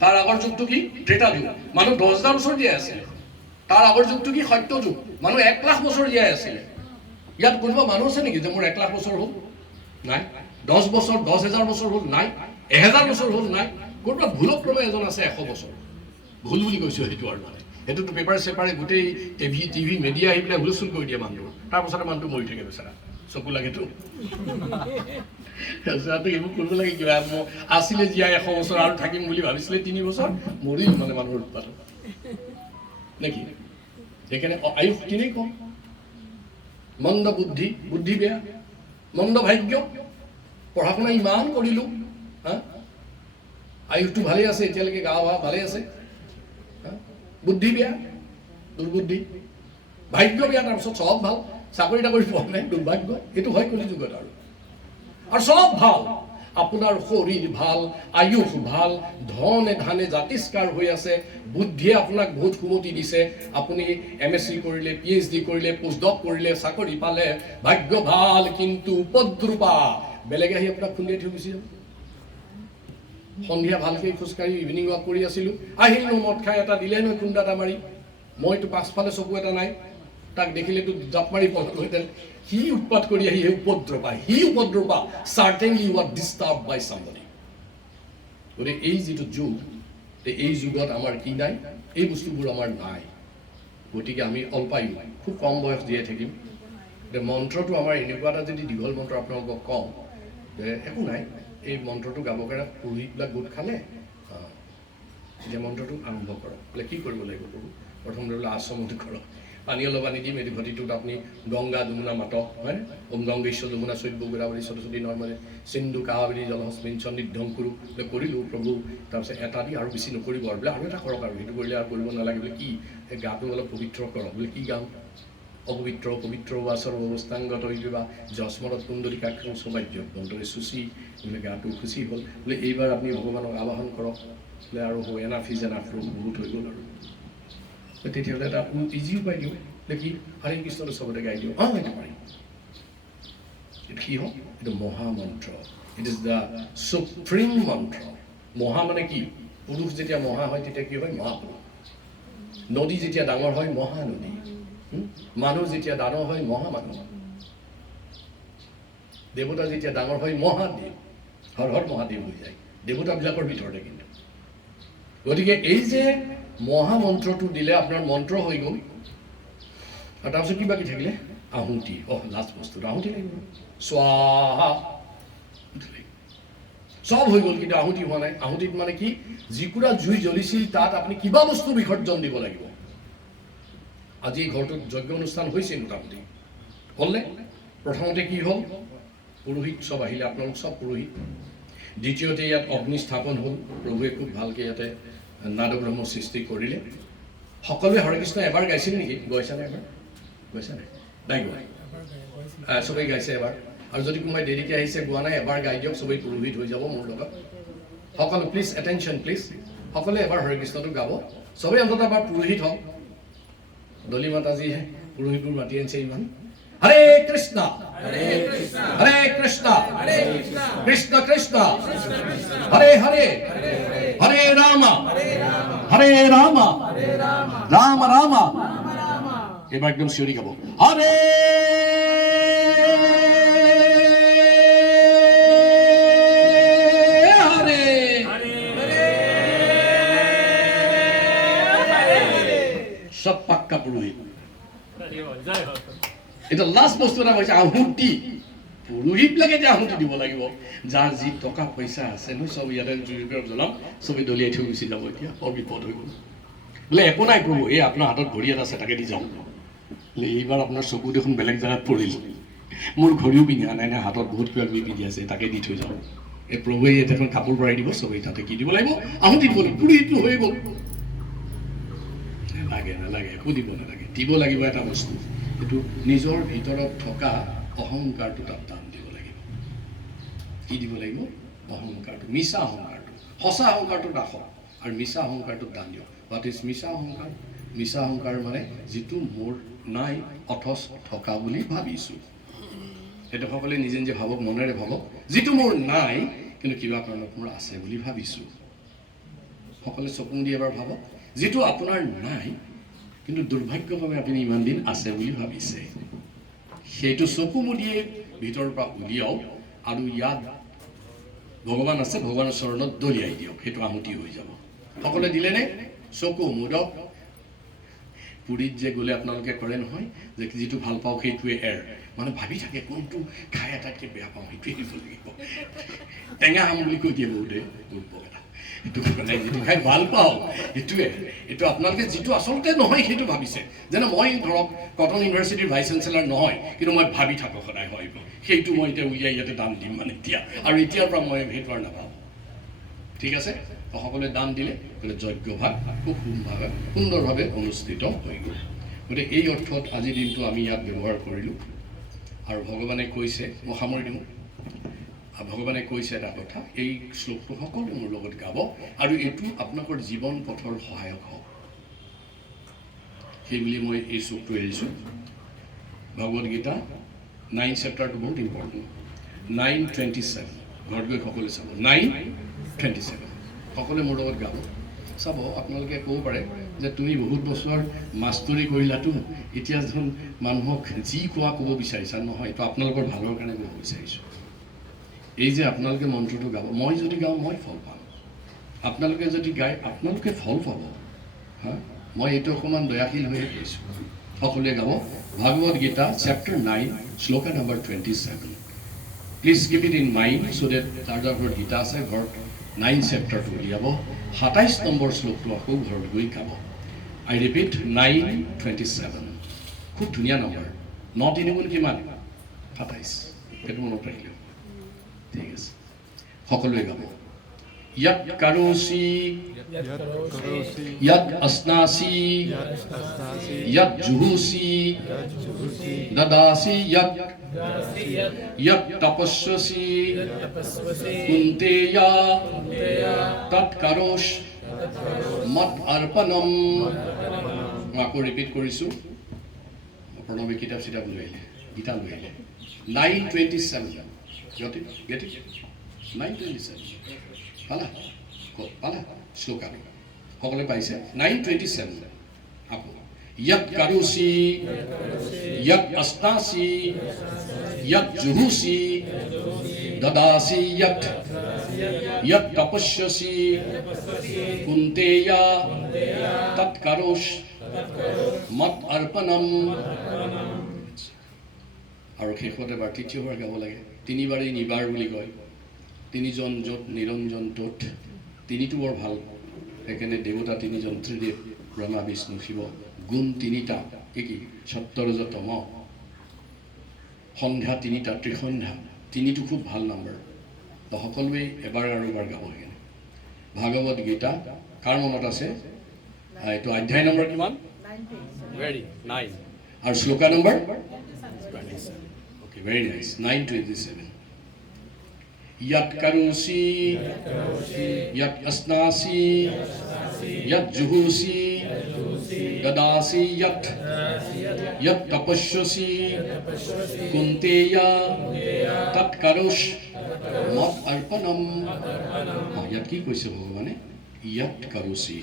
তাৰ আগৰ যুগটো কি? ত্ৰেতা যুগ, মানুহ 10,000 বছৰ জীয়াই আছে। তাৰ আগৰ যুগটো কি? সত্য যুগ, মানুহ 1 লাখ বছৰ জীয়াই আছিলে। ইয়াত কোনোবা মানুহ আছে নেকি যে মোৰ 1 লাখ বছৰ হ'ল? নাই। 10 বছৰ, 10,000 বছৰ হ'ল? নাই। 1000 বছৰ হ'ল? নাই। কোনোবা ভুলক্ৰমে এজন আছে 100 বছৰ। ভুল বুলি কৈছো সেইটো, আৰু মানে সেইটোতো পেপাৰ চেপাৰে গোটেই টিভি মিডিয়া আহি পেলাই হুলস্থুল কৰি দিয়ে মানুহটো। তাৰপাছতে মানুহটো মৰি থাকে বেচাৰা, চকু লাগেতো। এইবোৰ কৰিব লাগে কিবা? আছিলে জীয়াই 100 বছৰ আৰু থাকিম বুলি ভাবিছিলে, 3 বছৰ মৰিল মানে মানুহৰ উৎপাদন নেকি? সেইকাৰণে আয়ুস তেনেই কম। মন্দ বুদ্ধি, বুদ্ধি বেয়া, মন্দ ভাগ্য, পঢ়া শুনা ইমান কৰিলো, আয়ুসটো ভালেই আছে, এতিয়ালৈকে গা ভালেই আছে, বুদ্ধি বেয়া, দুৰ্বুদ্ধি, ভাগ্য বেয়া, তাৰপিছত চব ভাল, চাকৰি তাকৰি পোৱা নাই, দুৰ্ভাগ্য। এইটো হয় কলি যুগত। আৰু চব ভাল, আপোনাৰ শৰীৰ ভাল, আয়ুস ভাল, ধনে ধানে জাতিষ্কাৰ হৈ আছে, বুদ্ধিয়ে আপোনাক বহুত সুমতি দিছে। আপুনি MSc কৰিলে, PhD কৰিলে, পোষ্টডক কৰিলে, চাকৰি পালে, ভাগ্য ভাল, কিন্তু উপদ্ৰুপা। বেলেগে আহি আপোনাক খুন্দিয়াই থৈ গুচি যাব। সন্ধিয়া ভালকৈ খোজকাঢ়ি ইভিনিং ৱাক কৰি আছিলোঁ, আহিল ন মদ খাই এটা দিলে নহয় খুন্দা এটা মাৰি। মইতো পাছফালে চকু এটা নাই, তাক দেখিলেতো জাপ মাৰি পলালোহেঁতেন। সি উৎপাত কৰি আহি উপদ্ৰপা, সি উপদ্ৰপা। Certainly you are disturbed by somebody. গতিকে এই যিটো যুগ, এই যুগত আমাৰ কি নাই? এই বস্তুবোৰ আমাৰ নাই। গতিকে আমি অল্পায়ু, খুব কম বয়স জীয়াই থাকিম। গতিকে মন্ত্ৰটো আমাৰ এনেকুৱা এটা যদি দীঘল মন্ত্ৰ আপোনালোকক কওঁ যে একো নাই, এই মন্ত্ৰটো গাব কাৰণে পুৰোহিতবিলাক গোট খালে, এতিয়া মন্ত্ৰটো আৰম্ভ কৰক। বোলে কি কৰিব লাগিব? প্ৰথম বোলে আচমনি কৰক, পানী অলপ আনি দিম, এইটো ঘটিটোত আপুনি গংগা যমুনা মাতক, হয় ওম গংগেশ্বৰ যমুনা চৈব্য গোদাবৰী সৰস্বতী নৰ্মদে সিন্ধু কাবেৰী জলহস্মিন সন্নিধ্যং কৰোঁ বোলে কৰিলোঁ প্ৰভু, তাৰপিছত এটা দি আৰু বেছি নকৰিব আৰু বোলে আৰু এটা কৰক, আৰু সেইটো কৰিলে আৰু কৰিব নালাগে বোলে, কি এই গাটো অলপ পবিত্ৰ কৰক বোলে, কি গাম অপবিত্ৰ পবিত্ৰ বাচৰ অৱস্থাংগত বা যস্মৰত কুণ্ডলিকাক্ষং সৌভাগ্য বন্তৰে চুচি বোলে গাটো খুচি হ'ল বোলে, এইবাৰ আপুনি ভগৱানক আবাহন কৰক বোলে, আৰু এনাফ ইজ এনাফ বহুত হৈ গ'ল আৰু তেতিয়াহ'লে এটা ইজি উপায় দিওঁ বোলে, কি হৰে কৃষ্ণটো চবতে গাই দিওঁ, এইটো পাৰিম। এইটো কি হওক, এইটো মহামন্ত্ৰ, ইট ইজ দ্য সুপ্ৰিম মন্ত্ৰ। মহা মানে কি, পুৰুষ যেতিয়া মহা হয় তেতিয়া কি হয়, মহাপুৰুষ। নদী যেতিয়া ডাঙৰ হয় মহানদী, মানুহ যেতিয়া ডাঙৰ হয় মহামানুহ, দেৱতা যেতিয়া ডাঙৰ হয় মহাদেৱ, হৰ হৰ মহাদেৱ হৈ যায় দেৱতাবিলাকৰ ভিতৰতে। কিন্তু গতিকে এই যে মহামন্ত্ৰটো দিলে আপোনাৰ মন্ত্ৰ হৈ গ'ল, আৰু তাৰপিছত কি বাকী থাকিলে, আহুতি। লাষ্ট বস্তুটো আহুতি লাগিব, স্বাহা চব হৈ গ'ল, কিন্তু আহুতি হোৱা নাই। আহুতিত মানে কি, যিকুৰা জুই জ্বলিছিল তাত আপুনি কিবা বস্তু বিসৰ্জন দিব লাগিব। আজি ঘৰটোত যজ্ঞ অনুষ্ঠান হৈছে মোটামুটি হ'লনে? প্ৰথমতে কি হ'ল, পুৰোহিত চব আহিলে, আপোনালোক চব পুৰোহিত। দ্বিতীয়তে ইয়াত অগ্নি স্থাপন হ'ল, প্ৰভুৱে খুব ভালকৈ ইয়াতে নাদব্ৰহ্ম সৃষ্টি কৰিলে। সকলোৱে হৰে কৃষ্ণ এবাৰ গাইছিল নেকি, গৈছানে এবাৰ, গৈছা নাই? নাই গোৱা, চবেই গাইছে এবাৰ। আৰু যদি কোনোবাই দেৰিকৈ আহিছে গোৱা নাই, এবাৰ গাই দিয়ক, চবেই পুৰোহিত হৈ যাব মোৰ লগত। সকলো প্লিজ এটেনশ্যন প্লিজ, সকলোৱে এবাৰ হৰে কৃষ্ণটো গাব, চবেই অন্ততঃ এবাৰ পুৰোহিত হওক। দলি মাতাজী পুৰোহিতবোৰ মাতি আনিছে ইমান। হৰে কৃষ্ণ হৰে কৃষ্ণ কৃষ্ণ কৃষ্ণ হৰে হৰে হৰে ৰাম ৰাম ৰাম। এবাৰ একদম চিঞৰি গাব, হৰে সব পাক্কা পুৰোহিত। এটা লাষ্ট বস্তু এটা কৈছে, আহুতি। পুৰোহিত লাগে যে আহুতি দিব লাগিব, যাৰ যি টকা পইচা আছে নহয় চব ইয়াতে জুই জ্বলাম, চবেই দলিয়াই থৈ গুচি যাব। এতিয়া বিপদ হৈ গ'ল বোলে, একো নাই প্ৰভু, এই আপোনাৰ হাতত ঘড়ী এটা আছে তাকে দি যাওঁ বোলে। এইবাৰ আপোনাৰ চকু দেখোন বেলেগ জেগাত পৰিল, মোৰ ঘড়ীও পিন্ধা নাই, নাই হাতত বহুত কিবা কিবি পিন্ধি আছে, তাকে দি থৈ যাওঁ। এই প্ৰভুৱে এখন কাপোৰ ভৰাই দিব, চবেই তাতে কি দিব লাগিব, আহুতি দিব লাগিব। পুৰোহিতটো হৈ গ'ল। নালাগে নালাগে, একো দিব নালাগে, দিব লাগিব এটা বস্তু, এইটো নিজৰ ভিতৰত থকা অহংকাৰটো তাত দান দিব লাগিব। কি দিব লাগিব, অহংকাৰটো, মিছা অহংকাৰটো। সঁচা অহংকাৰটো ৰাখক আৰু মিছা অহংকাৰটোক দান দিয়ক। হোৱাট ইজ মিছা অহংকাৰ? মিছা অহংকাৰ মানে যিটো মোৰ নাই অথচ থকা বুলি ভাবিছোঁ। সেইটো সকলোৱে নিজে নিজে ভাবক, মনেৰে ভাবক, যিটো মোৰ নাই কিন্তু কিবা কাৰণত মোৰ আছে বুলি ভাবিছোঁ। সকলোৱে চকু দি এবাৰ ভাবক, যিটো আপোনাৰ নাই কিন্তু দুৰ্ভাগ্যক্ৰমে আপুনি ইমান দিন আছে বুলি ভাবিছে, সেইটো চকু মুদিয়ে ভিতৰৰ পৰা উলিয়াওক আৰু ইয়াত ভগৱান আছে, ভগৱানৰ চৰণত দলিয়াই দিয়ক, সেইটো আহুতি হৈ যাব। সকলোৱে দিলেনে? চকু মুদক। পুৰীত যে গ'লে আপোনালোকে কৰে নহয়, যে যিটো ভাল পাওঁ সেইটোৱে এৰ, মানে ভাবি থাকে কোনটো খাই আটাইতকৈ বেয়া পাওঁ সেইটোৱে দিব লাগিব। টেঙা আম বুলি কৈ দিয়ে বহুতে, এইটো মানে যিটো খাই ভাল পাওঁ সেইটোৱে। এইটো আপোনালোকে যিটো আচলতে নহয় সেইটো ভাবিছে, যেনে মই ধৰক কটন ইউনিভাৰ্চিটিৰ ভাইচ চেঞ্চেলাৰ নহয়, কিন্তু মই ভাবি থাকোঁ সদায় হয় সেইটো মই এতিয়া উলিয়াই ইয়াতে দান দিম মানে এতিয়া, আৰু এতিয়াৰ পৰা মই সেইটো আৰু নাপাওঁ। ঠিক আছে, সকলোৱে দান দিলে, যজ্ঞভাগ খুব সুন্দৰভাৱে অনুষ্ঠিত হৈ গ'ল। গতিকে এই অৰ্থত আজিৰ দিনটো আমি ইয়াত ব্যৱহাৰ কৰিলোঁ। আৰু ভগৱানে কৈছে, মই সামৰি দিওঁ, ভগৱানে কৈছে এটা কথা, এই শ্লোকটো সকলোৱে মোৰ লগত গাব আৰু এইটো আপোনালোকৰ জীৱন পথৰ সহায়ক হওক, সেইবুলি মই এই শ্লোকটো এৰিছোঁ। ভগৱদ গীতা 9 চেপ্টাৰটো বহুত ইম্পৰ্টেণ্ট। 9:27 ঘৰত গৈ সকলোৱে চাব, 9:27 সকলোৱে মোৰ লগত গাব। চাব, আপোনালোকে ক'ব পাৰে যে তুমি বহুত বছৰ মাষ্টৰী কৰিলাতো, এতিয়া দেখোন মানুহক যি কোৱা ক'ব বিচাৰিছা। নহয়, এইটো আপোনালোকৰ ভালৰ কাৰণে ক'ব বিচাৰিছোঁ। এই যে আপোনালোকে মন্ত্ৰটো গাব, মই যদি গাওঁ মই ফল পাম, আপোনালোকে যদি গায় আপোনালোকে ফল পাব। হা, মই এইটো অকণমান দয়াশীল হৈয়ে কৈছোঁ। সকলোৱে গাব ভাগৱত গীতা চেপ্টাৰ 9 শ্লোকা number 27। Please keep it in mind so' that তাৰ যাৰ ঘৰত গীতা আছে ঘৰত 9 চেপ্টাৰটো উলিয়াব। 27 নম্বৰ শ্লোকটো আকৌ ঘৰত গৈ গাব। আই ৰিপিট 9:27। খুব ধুনীয়া নম্বৰ 9 3 গুণ কিমান 27 সেইটো মনত ৰাখিলেও ঠিক আছে সকলোৱে গাব यत् करोसि यत् अस्नासि यत् जुहुसि ददासि यत् तपस्वसि कुन्तेया तत् करोष मत अर्पणम আকৌ ৰিপিট কৰিছোঁ প্ৰণৱে কিতাপ চিতাপ লৈ আহিলে গীতা লৈ আহিলে 9:27 get it 9:27 পালা পালা শ্লোকাটো সকলোৱে পাইছে 9:27 আকৌ यत् करोसि यत् अस्नासि यत् जुहुसि ददासि यत् तपस्यसि कुन्तेया तत् करोष मत अर्पणम আৰু শেষত এবাৰ তৃতীয়বাৰ গাব লাগে তিনিবাৰেই নিবাৰ বুলি কয় তিনিজন য'ত নিৰঞ্জন ত'ত তিনিটো বৰ ভাল সেইকাৰণে দেৱতা তিনিজন ত্ৰিদেৱ ব্ৰহ্মা বিষ্ণু শিৱ গুণ তিনিটা কি কি সত্যৰজতম সন্ধ্যা তিনিটা ত্ৰিসন্ধ্যা তিনিটো খুব ভাল নম্বৰ তো সকলোৱে এবাৰ আৰু এবাৰ গাব সেইকাৰণে ভাগৱত গীতা কাৰ মনত আছে এইটো অধ্যায় নম্বৰ কিমান ভেৰি নাইচ আৰু শ্লোকা নম্বৰ 27 okay very nice 9:27 यत् करोसि यत् अस्नासि यत् जुहुसि ददासि यत् तपस्यसि कुन्तेया तत् करोष मत अर्पणम ইয়াত কি কৈছে ভগৱানে यत् करोसि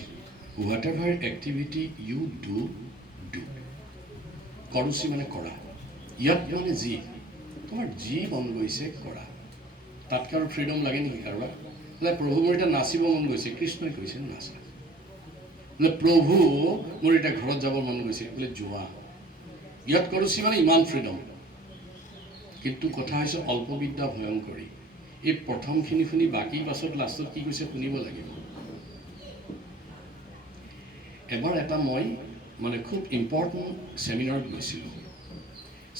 whatever activity you do करोसि মানে কৰা यत् মানে যি তোমাৰ যি মন গৈছে কৰা তাতকৈ আৰু ফ্ৰীডম লাগে নেকি কাৰোবাক বোলে প্ৰভু মোৰ এতিয়া নাচিব মন গৈছে কৃষ্ণই কৈছে নাচা বোলে প্ৰভু মোৰ এতিয়া ঘৰত যাব মন গৈছে বোলে যোৱা ইয়াত কৰোছি মানে ইমান ফ্ৰীডম কিন্তু কথা হৈছে অল্পবিদ্যা ভয়ংকৰী এই প্ৰথমখিনি শুনি বাকী পাছত লাষ্টত কি কৈছে শুনিব লাগিব এবাৰ এটা মই মানে খুব ইম্পৰ্টেণ্ট ছেমিনাৰত গৈছিলোঁ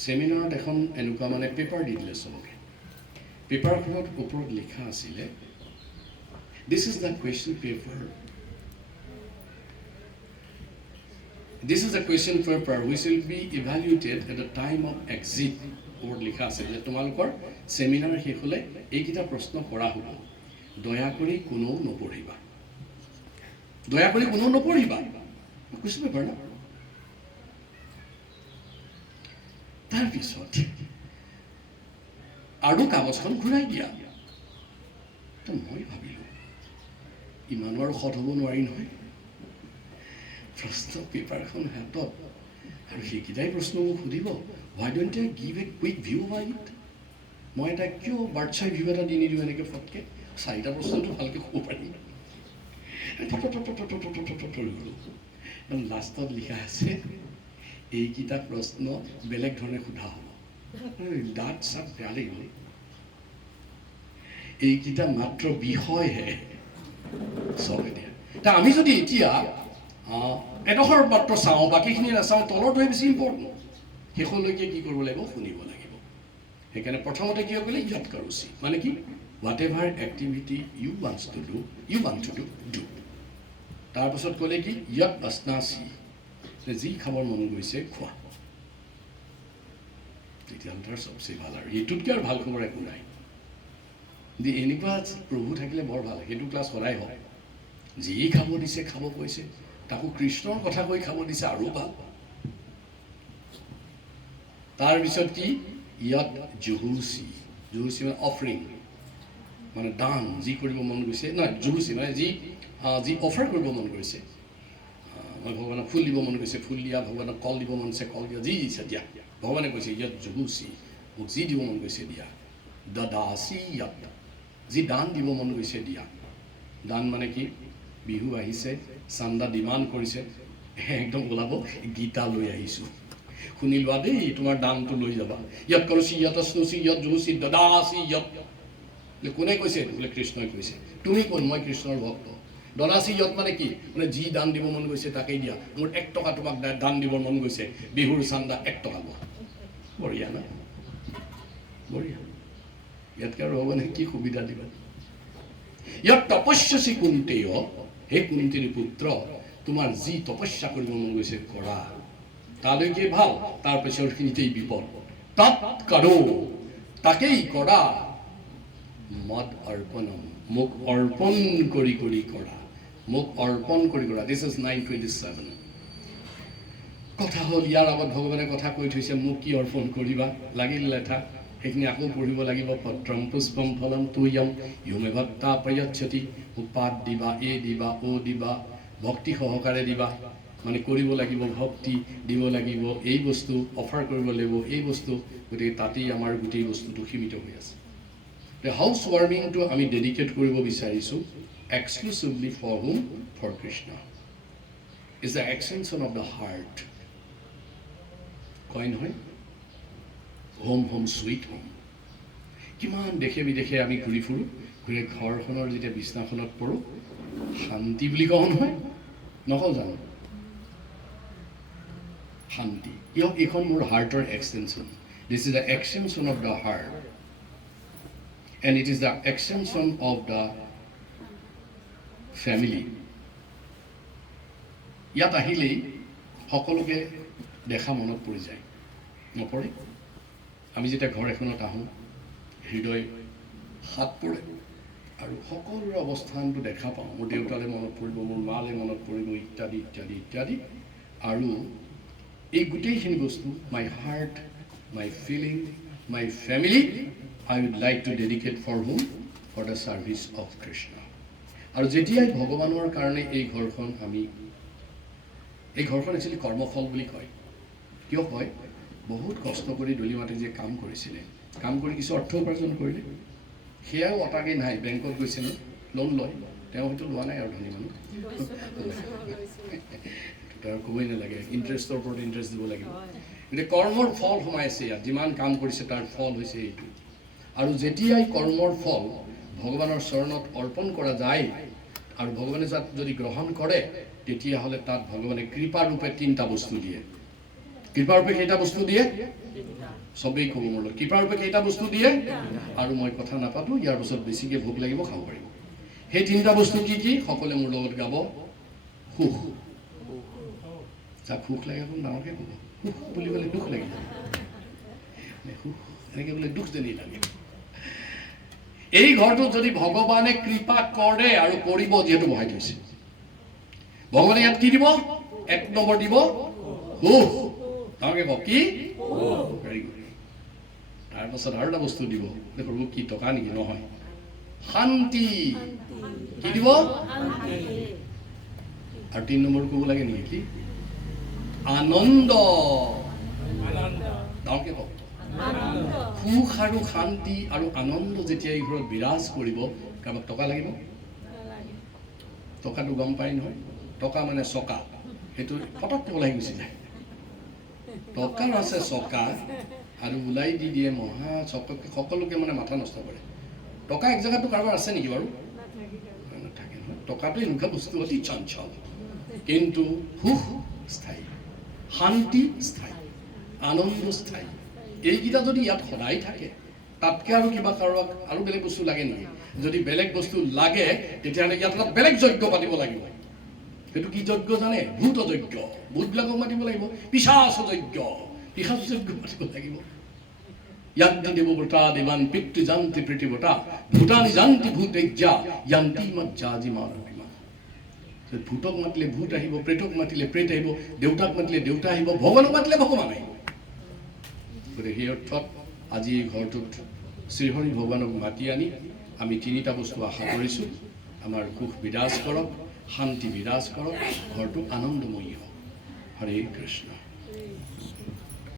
ছেমিনাৰত এখন এনেকুৱা মানে পেপাৰ দি দিলে চবকে পেপাৰখনত ওপৰত লিখা আছিলে this is the question paper this is the question paper which will be evaluated at the time of exit ওপৰত লিখা আছে যে তোমালোকৰ ছেমিনাৰ শেষ হ'লে এইকেইটা প্ৰশ্ন কৰা হ'ব দয়া কৰি কোনেও নপঢ়িবা দয়া কৰি কোনেও নপঢ়িবা কুৱেশ্যন পেপাৰ না তাৰপিছত আৰু কাগজখন ঘূৰাই দিয়া তো মই ভাবিলোঁ ইমানো আৰু সৎ হ'ব নোৱাৰি নহয় প্ৰশ্ন পেপাৰখন হাতত আৰু সেইকেইটাই প্ৰশ্ন মোক সুধিব why don't I give a quick view of it মই এটা কিয় বাৰ্ডছাই ভিউ এটা দি নিদিওঁ এনেকৈ ফটকৈ চাৰিটা প্ৰশ্নটো ভালকৈ ক'ব পাৰিম লাষ্টত লিখা আছে এইকেইটা প্ৰশ্ন বেলেগ ধৰণে সোধা হ'ব দাঁত চাপ বেয়া লাগিব এইকেইটা মাত্ৰ বিষয়হে চব এতিয়া তা আমি যদি এতিয়া এডোখৰ মাত্ৰ চাওঁ বাকীখিনি নাচাওঁ তলৰটোহে বেছি ইম্পৰ্টেণ্ট শেষলৈকে কি কৰিব লাগিব শুনিব লাগিব সেইকাৰণে প্ৰথমতে কি ক'লে ইয়াত কৰোছি মানে কি whatever activity you wants to do তাৰপাছত ক'লে কি ইয়াত अस्नासि যি খাবৰ মন গৈছে খোৱা তেতিয়াহ'লে তাৰ চবচে ভাল আৰু এইটোতকৈ আৰু ভাল খবৰ একো নাই এনেকুৱা প্ৰভু থাকিলে বৰ ভাল সেইটো ক্লাছ সদায় হয় যি খাব দিছে খাব কৈছে তাকো কৃষ্ণৰ কথা কৈ খাব দিছে আৰু ভাল তাৰপিছত কি ইয়াত জুহুচি মানে অফাৰিং মানে দান যি কৰিব মন গৈছে নহয় জুহুচি মানে যি অফাৰ কৰিব মন গৈছে মই ভগৱানক ফুল দিব মন গৈছে ফুল দিয়া ভগৱানক কল দিব মন গৈছে কল দিয়া যি দিছে দিয়া ভগৱানে কৈছে ইয়াত জুহুচি মোক যি দিব মন গৈছে দিয়া দাদাচি ইয়াত যি দান দিব মন গৈছে দিয়া দান মানে কি বিহু আহিছে চান্দা ডিমাণ্ড কৰিছে একদম ওলাব গীতা লৈ আহিছোঁ শুনি লোৱা দেই তোমাৰ দানটো লৈ যাবা ইয়াত কৰোছি ইয়াত अस्नुচি ইয়াত জুহুচি দাদাচি ইয়াত কোনে কৈছে বোলে কৃষ্ণই কৈছে তুমি কোন মই কৃষ্ণৰ ভক্ত ডলাচি ইয়ত মানে কি মানে যি দান দিব মন গৈছে তাকেই দিয়া মোৰ 1 টকা তোমাক দান দিব মন গৈছে বিহুৰ চান্দা 1 টকা লোৱা বঢ়িয়া না বঢ়িয়া ইয়াতকে আৰু হ'ব নে কি সুবিধা দিবা ইয়াত তপস্যসী কুন্তেয় হে কুন্তীৰ পুত্ৰ তোমাৰ যি তপস্যা কৰিব মন গৈছে কৰা তালৈকে ভাল তাৰ পিছৰখিনিতেই বিপদ তাত কাৰো তাকেই কৰা মদ অৰ্পণম মোক অৰ্পণ কৰি কৰি কৰা মোক অৰ্পণ কৰি কৰা দিছ ইজ 927 কথা হ'ল ইয়াৰ আগত ভগৱানে কথা কৈ থৈছে মোক কি অৰ্পণ কৰিবা লাগিল লেঠা সেইখিনি আকৌ পঢ়িব লাগিব পত্ৰম পুষ্পম ফলম তুয়ম ইউমে ভক্তা প্ৰয়চ্ছতি উপাত দিবা এ দিবা ও দিবা ভক্তি সহকাৰে দিবা মানে কৰিব লাগিব ভক্তি দিব লাগিব এই বস্তু অফাৰ কৰিব লাগিব এই বস্তু গতিকে তাতেই আমাৰ গোটেই বস্তুটো সীমিত হৈ আছে হাউচ ৱাৰ্মিংটো আমি ডেডিকেট কৰিব বিচাৰিছোঁ exclusively for whom for Krishna is the extension of the heart কয় নহয় হোম হোম চুইট হোম কিমান দেশে বিদেশে আমি ঘূৰি ফুৰোঁ ঘূৰি ঘৰখনৰ যেতিয়া বিছনাখনত পৰোঁ শান্তি বুলি কওঁ নহয় নকওঁ জানো শান্তি কিয় এইখন মোৰ হাৰ্টৰ extension this is the extension of the heart and it is the extension of the family ইয়াত আহিলেই সকলোকে দেখা মনত পৰি যায় নপৰে আমি যেতিয়া ঘৰ এখনত আহোঁ হৃদয় হাত পৰে আৰু সকলোৰে অৱস্থানটো দেখা পাওঁ মোৰ দেউতালৈ মনত পৰিব মোৰ মালৈ মনত পৰিব ইত্যাদি ইত্যাদি ইত্যাদি আৰু এই গোটেইখিনি বস্তু my heart my feeling my family I would like to dedicate for whom? For the service of Krishna. আৰু যেতিয়াই ভগৱানৰ কাৰণে এই ঘৰখন একচুৱেলি কৰ্মফল বুলি কয় কিয় কয় বহুত কষ্ট কৰি দলি মাটি যে কাম কৰিছিলে কাম কৰি কিছু অৰ্থ উপাৰ্জন কৰিলে সেয়াও অটাকে নাই বেংকত গৈছিলে লোন লয় তেওঁ হয়তো লোৱা নাই আৰু ধনী মানুহ তাৰ ক'বই নালাগে ইণ্টাৰেষ্টৰ ওপৰত ইণ্টাৰেষ্ট দিব লাগিব গতিকে কৰ্মৰ ফল সোমাইছে ইয়াত যিমান কাম কৰিছে তাৰ ফল হৈছে এইটো আৰু যেতিয়াই কৰ্মৰ ফল ভগৱানৰ চৰণত অৰ্পণ কৰা যায় আৰু ভগৱানে যাত যদি গ্ৰহণ কৰে তেতিয়াহ'লে তাত ভগৱানে কৃপাৰূপে 3টা বস্তু দিয়ে কৃপাৰূপে কেইটা বস্তু দিয়ে চবেই ক'ব মোৰ লগত কৃপাৰূপে কেইটা বস্তু দিয়ে আৰু মই কথা নাপাতো ইয়াৰ পিছত বেছিকৈ ভোক লাগিব খাব পাৰিব সেই 3টা বস্তু কি কি সকলোৱে মোৰ লগত গাব সুখ যাক সুখ লাগে আকৌ ডাঙৰকৈ ক'ব সুখ বুলি ক'লে দুখ লাগিব সুখ এনেকৈ বোলে দুখ যেনেই লাগে এই ঘৰটোত যদি ভগৱানে কৃপা কৰে আৰু কৰিব যিহেতু বহাই থৈছে ভগৱানে ইয়াত কি দিব 1 নম্বৰ দিব সুখ ডাঙৰকৈ কওক কি তাৰপাছত আৰু এটা বস্তু দিব প্ৰভু কি টকা নেকি নহয় শান্তি কি দিব আৰু 3 নম্বৰ ক'ব লাগে নেকি কি আনন্দ ডাঙৰকৈ কওক সুখ আৰু শান্তি আৰু আনন্দ যেতিয়া এই ঘৰত বিৰাজ কৰিব কাৰোবাক টকা লাগিব টকাটো গম পাই নহয় টকা মানে চকা সেইটো ফটককৈ ওলাই গুচি যায় টকাৰ আছে চকা আৰু ওলাই দি দিয়ে মহা চককে সকলোকে মানে মাথা নষ্ট কৰে টকা এক জেগাতো কাৰোবাৰ আছে নেকি বাৰু নাথাকে নহয় টকাটো এনেকুৱা বস্তু অতি চঞ্চল কিন্তু সুখ স্থায়ী শান্তি স্থায়ী আনন্দ স্থায়ী এইকেইটা যদি ইয়াত সদায় থাকে তাতকৈ আৰু কিবা কাৰোবাক আৰু বেলেগ বস্তু লাগে নেকি যদি বেলেগ বস্তু লাগে তেতিয়াহ'লে ইয়াত এটা বেলেগ যজ্ঞ পাতিব লাগিব সেইটো কি যজ্ঞ জানে ভূত যজ্ঞ ভূতবিলাকক মাতিব লাগিব পিশাচ যজ্ঞ পাতিব লাগিব ইয়ান্তি দেৱব্ৰতা দেৱান পিতৃ জান্তি প্ৰীতিব্ৰতা ভূতানি জান্তি ভূতজ্ঞা ইয়ান্তি মজ্জাজি মানৱীমা ভূতক মাতিলে ভূত আহিব প্ৰেতক মাতিলে প্ৰেত আহিব দেউতাক মাতিলে দেউতা আহিব ভগৱানক মাতিলে ভগৱান আহিব গতিকে সেই অৰ্থত আজি এই ঘৰটোত শ্ৰীহৰি ভগৱানক মাতি আনি আমি 3টা বস্তু আশা কৰিছোঁ আমাৰ সুখ বিৰাজ কৰক শান্তি বিৰাজ কৰক ঘৰটো আনন্দময়ী হওক হৰে কৃষ্ণ